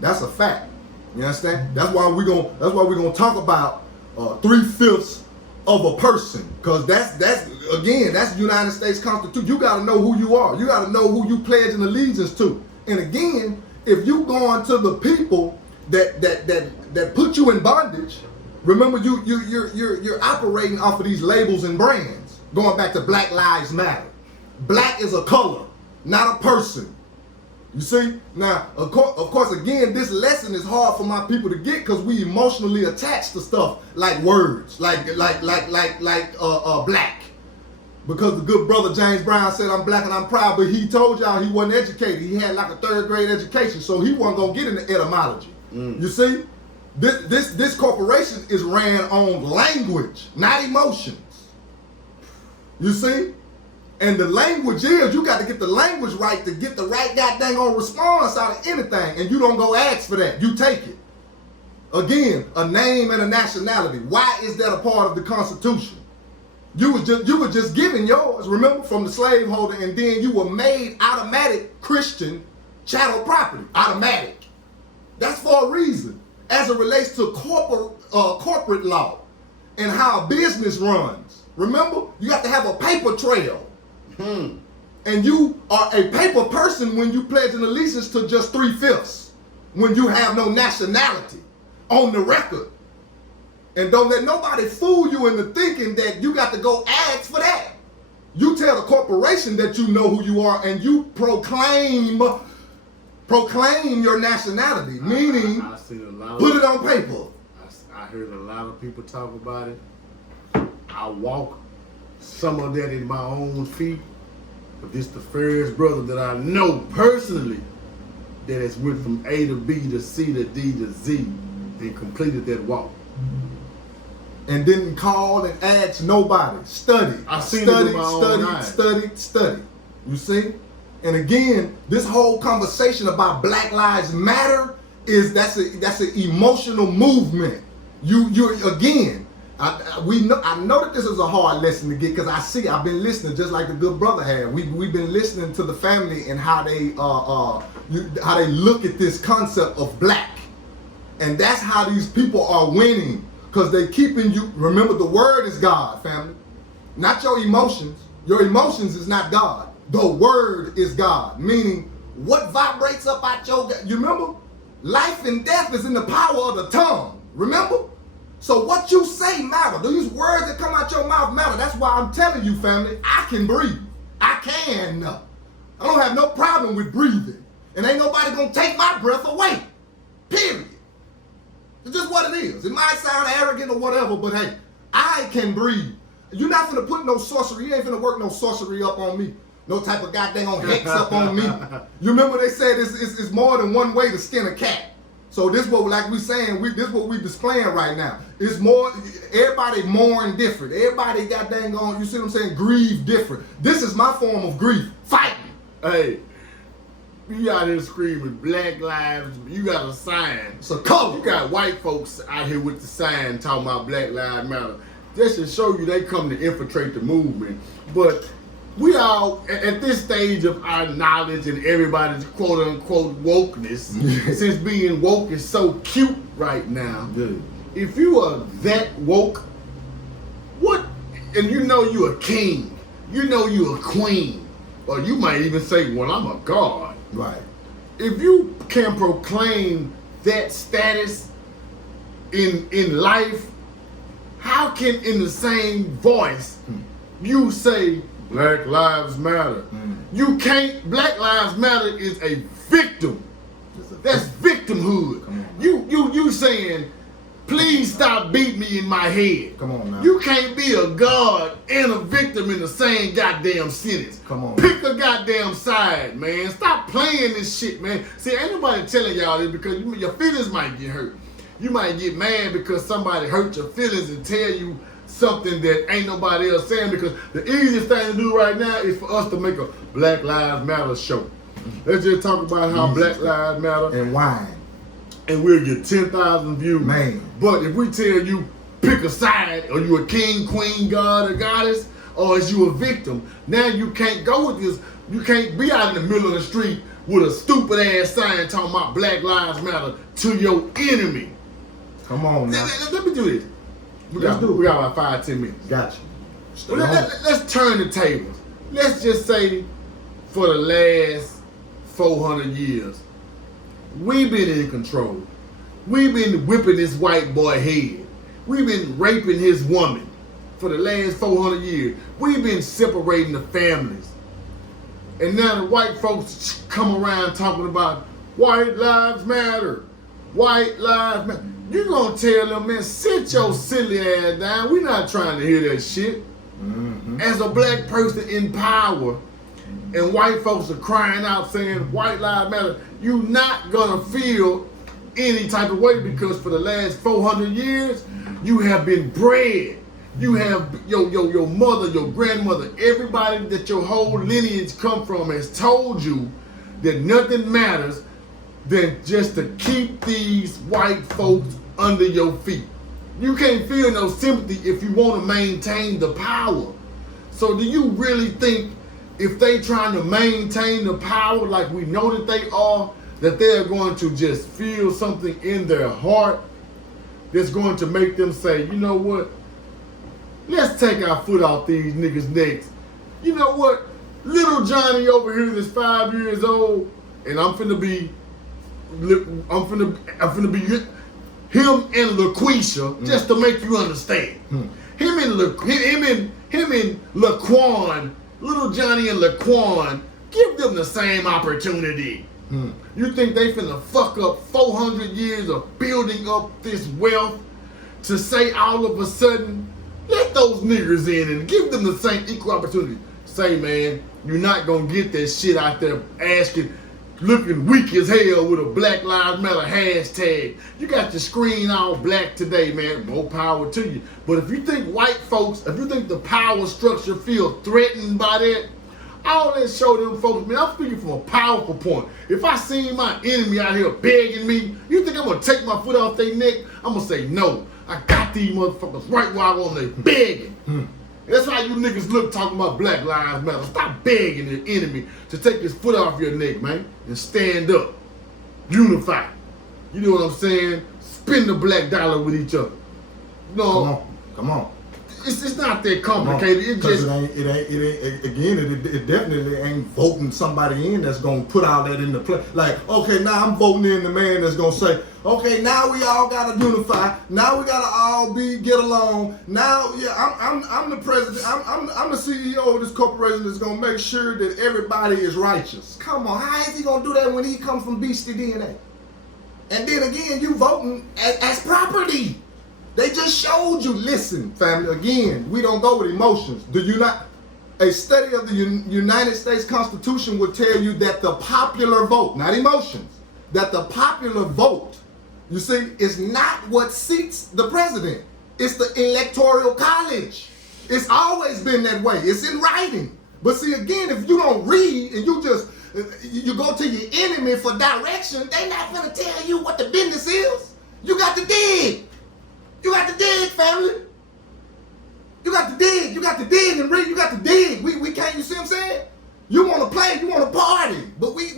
That's a fact. You understand? That's why we're gonna talk about 3/5 of a person, because that's the United States Constitution. You got to know who you are. You got to know who you pledge an allegiance to. And again, if you going to the people that put you in bondage, remember you're operating off of these labels and brands. Going back to Black Lives Matter. Black is a color, not a person. You see? Now, of course, again, this lesson is hard for my people to get because we emotionally attached to stuff like words, like black. Because the good brother James Brown said, I'm black and I'm proud, but he told y'all he wasn't educated. He had like a 3rd grade education, so he wasn't gonna get into etymology. You see? This corporation is ran on language, not emotions. You see? And the language is, you got to get the language right to get the right goddamn on response out of anything. And you don't go ask for that. You take it. Again, a name and a nationality. Why is that a part of the Constitution? You were just given yours, remember, from the slaveholder, and then you were made automatic Christian chattel property. Automatic. That's for a reason. As it relates to corporate law and how business runs. Remember, you have to have a paper trail. And you are a paper person when you pledge an allegiance to just 3/5, when you have no nationality on the record. And don't let nobody fool you into thinking that you got to go ask for that. You tell the corporation that you know who you are and you proclaim your nationality, meaning put it on paper. I heard a lot of people talk about it. I walk some of that in my own feet. But this the first brother that I know personally that has went from A to B to C to D to Z and completed that walk. And didn't call and ask nobody. Study. I seen it with my own eyes. Study. You see? And again, this whole conversation about Black Lives Matter that's an emotional movement. You again. I know that this is a hard lesson to get because I've been listening just like the good brother had. We've been listening to the family and how they look at this concept of black, and that's how these people are winning because they keeping you. Remember, the word is God, family, not your emotions. Your emotions is not God. The word is God, meaning what vibrates up out you remember, life and death is in the power of the tongue. Remember. So what you say matter. These words that come out your mouth matter. That's why I'm telling you, family, I can breathe. I can. I don't have no problem with breathing. And ain't nobody gonna take my breath away. Period. It's just what it is. It might sound arrogant or whatever, but hey, I can breathe. You're not gonna put no sorcery, you ain't gonna work no sorcery up on me. No type of goddamn hex up on me. You remember they said it's more than one way to skin a cat. So this what, like we saying, this what we displaying right now. It's more, everybody mourn different. Everybody got dang on, you see what I'm saying, grieve different. This is my form of grief, fighting. Hey, you out here screaming Black Lives, you got a sign. It's a color. You got white folks out here with the sign talking about Black Lives Matter. Just to show you they come to infiltrate the movement. But we all, at this stage of our knowledge and everybody's quote unquote wokeness, since being woke is so cute right now, Good. if you are that woke, what and you know you're a king, you know you're a queen, or you might even say, well, I'm a god. Right. If you can proclaim that status in life, how can in the same voice you say Black Lives Matter? You can't. Black Lives Matter is a victim. That's victimhood. You saying, please stop beating me in my head. Come on now. You can't be a god and a victim in the same goddamn sentence. Come on. Pick a goddamn side, man. Stop playing this shit, man. See, ain't nobody telling y'all this because your feelings might get hurt. You might get mad because somebody hurt your feelings and tell you something that ain't nobody else saying, because the easiest thing to do right now is for us to make a Black Lives Matter show. Let's just talk about how Black Lives Matter and whine. And we'll get 10,000 views. Man. But if we tell you pick a side, or you a king, queen, god, or goddess, or is you a victim, now you can't go with this. You can't be out in the middle of the street with a stupid ass sign talking about Black Lives Matter to your enemy. Come on now. Let me do this. We got about 5-10 minutes. Got you. Let's turn the tables. Let's just say for the last 400 years, we've been in control. We've been whipping this white boy head. We've been raping his woman for the last 400 years. We've been separating the families. And now the white folks come around talking about white lives matter. White lives matter. You gonna tell them, man, sit your silly ass down. We're not trying to hear that shit. As a black person in power, and white folks are crying out saying white lives matter, you're not gonna feel any type of way, because for the last 400 years, you have been bred. You have your mother, your grandmother, everybody that your whole lineage come from has told you that nothing matters than just to keep these white folks under your feet. You can't feel no sympathy if you want to maintain the power. So do you really think if they trying to maintain the power like we know that they are, that they're going to just feel something in their heart that's going to make them say, you know what? Let's take our foot off these niggas' necks. You know what? Little Johnny over here that's 5 years old, and I'm finna be him and LaQuisha, just to make you understand. Him and Laquan, little Johnny and Laquan, give them the same opportunity. You think they finna fuck up 400 years of building up this wealth to say all of a sudden, let those niggers in and give them the same equal opportunity? Say, man, you're not gonna get that shit out there asking, looking weak as hell with a Black Lives Matter hashtag. You got your screen all black today, man. More power to you. But if you think white folks, if you think the power structure feel threatened by that, all that show them folks, man, I'm speaking from a powerful point. If I seen my enemy out here begging me, you think I'm gonna take my foot off their neck? I'm gonna say, no, I got these motherfuckers right where I want them begging. That's how you niggas look talking about Black Lives Matter. Stop begging the enemy to take his foot off your neck, man, and stand up. Unify. You know what I'm saying? Spend the black dollar with each other. No, Come on. It's not that complicated. It just it definitely ain't voting somebody in that's gonna put all that into play. Like, okay, now I'm voting in the man that's gonna say, okay, now we all gotta unify. Now we gotta all get along. Now, yeah, I'm the president. I'm the CEO of this corporation that's gonna make sure that everybody is righteous. Come on, how is he gonna do that when he comes from beastie DNA? And then again, you voting as property. They just showed you. Listen, family, again, we don't go with emotions. Do you not? A study of the United States Constitution would tell you that the popular vote, not emotions, that the popular vote, you see, is not what seats the president. It's the electoral college. It's always been that way. It's in writing. But see, again, if you don't read and you go to your enemy for direction, they're not going to tell you what the business is. You got to dig. You got to dig, family. You got to dig. You got to dig and read. You got to dig. We can't, you see what I'm saying? You want to play, you want to party. But we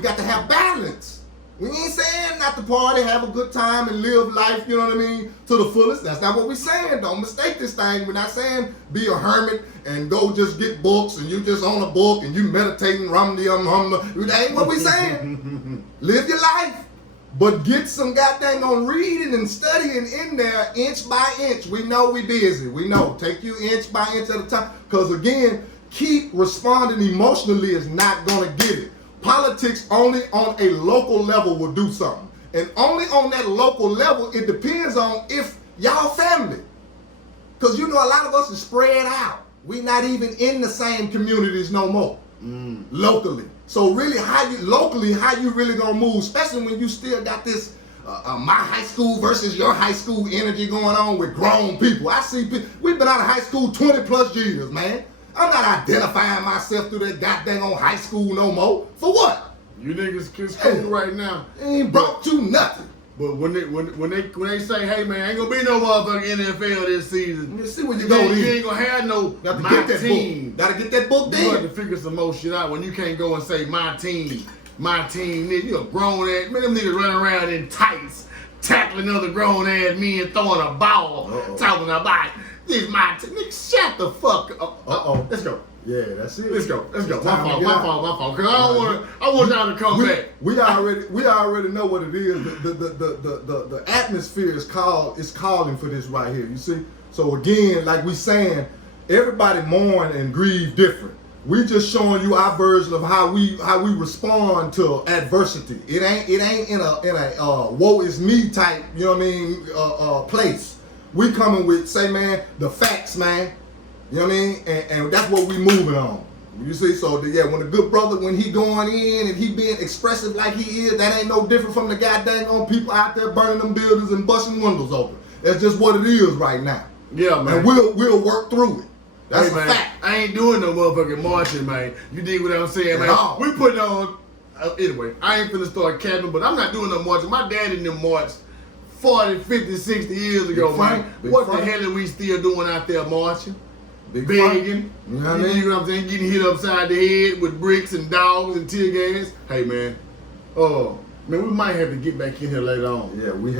got to have balance. We ain't saying not to party, have a good time, and live life, you know what I mean, to the fullest. That's not what we're saying. Don't mistake this thing. We're not saying be a hermit and go just get books and you just on a book and you meditating, that ain't what we're saying. Live your life, but get some goddamn on reading and studying in there inch by inch. We know we busy. We know. Take you inch by inch at a time. Because again, keep responding emotionally is not going to get it. Politics only on a local level will do something. And only on that local level, it depends on if y'all family. Because you know a lot of us is spread out. We not even in the same communities no more. Locally. So really how you really gonna move, especially when you still got this my high school versus your high school energy going on with grown people. I see people, we've been out of high school 20 plus years, man. I'm not identifying myself through that goddamn on high school no more. For what? You niggas is cool right now. It ain't brought you nothing. But when they say, hey man, ain't gonna be no motherfucking NFL this season. You see when you go in. You ain't gonna have no Got to my get that team. book. Gotta get that book You got then. to figure some more shit out when you can't go and say my team. Nigga, you a grown ass man. Them niggas running around in tights, tackling other grown ass men, throwing a ball, talking about this my team. Nigga, shut the fuck up. Let's go. Yeah, that's it. Let's go. It's My time to get out. fault. Cause I want y'all to come back. We already know what it is. The atmosphere is calling for this right here. You see? So again, like we saying, everybody mourn and grieve different. We just showing you our version of how we respond to adversity. It ain't in a woe is me type, you know what I mean, place. We coming with, say man, the facts, man. You know what I mean? And that's what we moving on. You see? So yeah, when the good brother, when he going in and he being expressive like he is, that ain't no different from the goddamn on people out there burning them buildings and busting windows open. That's just what it is right now. Yeah, man. And we'll work through it. That's hey, a man, fact. I ain't doing no motherfucking marching, man. You dig what I'm saying, man? all. We putting on. Anyway, I ain't finna start capping, but I'm not doing no marching. My daddy and them marched 40, 50, 60 years ago, man. What the hell are we still doing out there marching? Begging, You know what I mean? You know what I'm saying? Getting hit upside the head with bricks and dogs and tear gas. Hey man, man, we might have to get back in here later on. Yeah, we've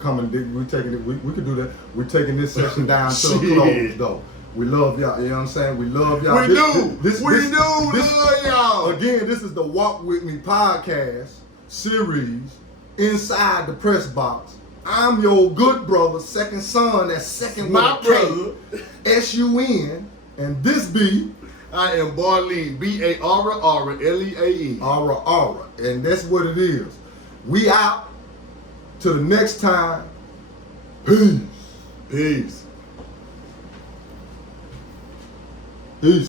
come and we're taking it. We could do that. We're taking this session down to a close, though. We love y'all. You know what I'm saying? We love y'all. We do love y'all. Again, this is the Walk With Me podcast series inside the press box. I'm your good brother, Sekond Sun. That's second My with a K, S-U-N, and this be I am Barrlean, B-A-R-R-L-E-A-N. Aura, and that's what it is. We out. Till the next time. Peace. Peace. Peace.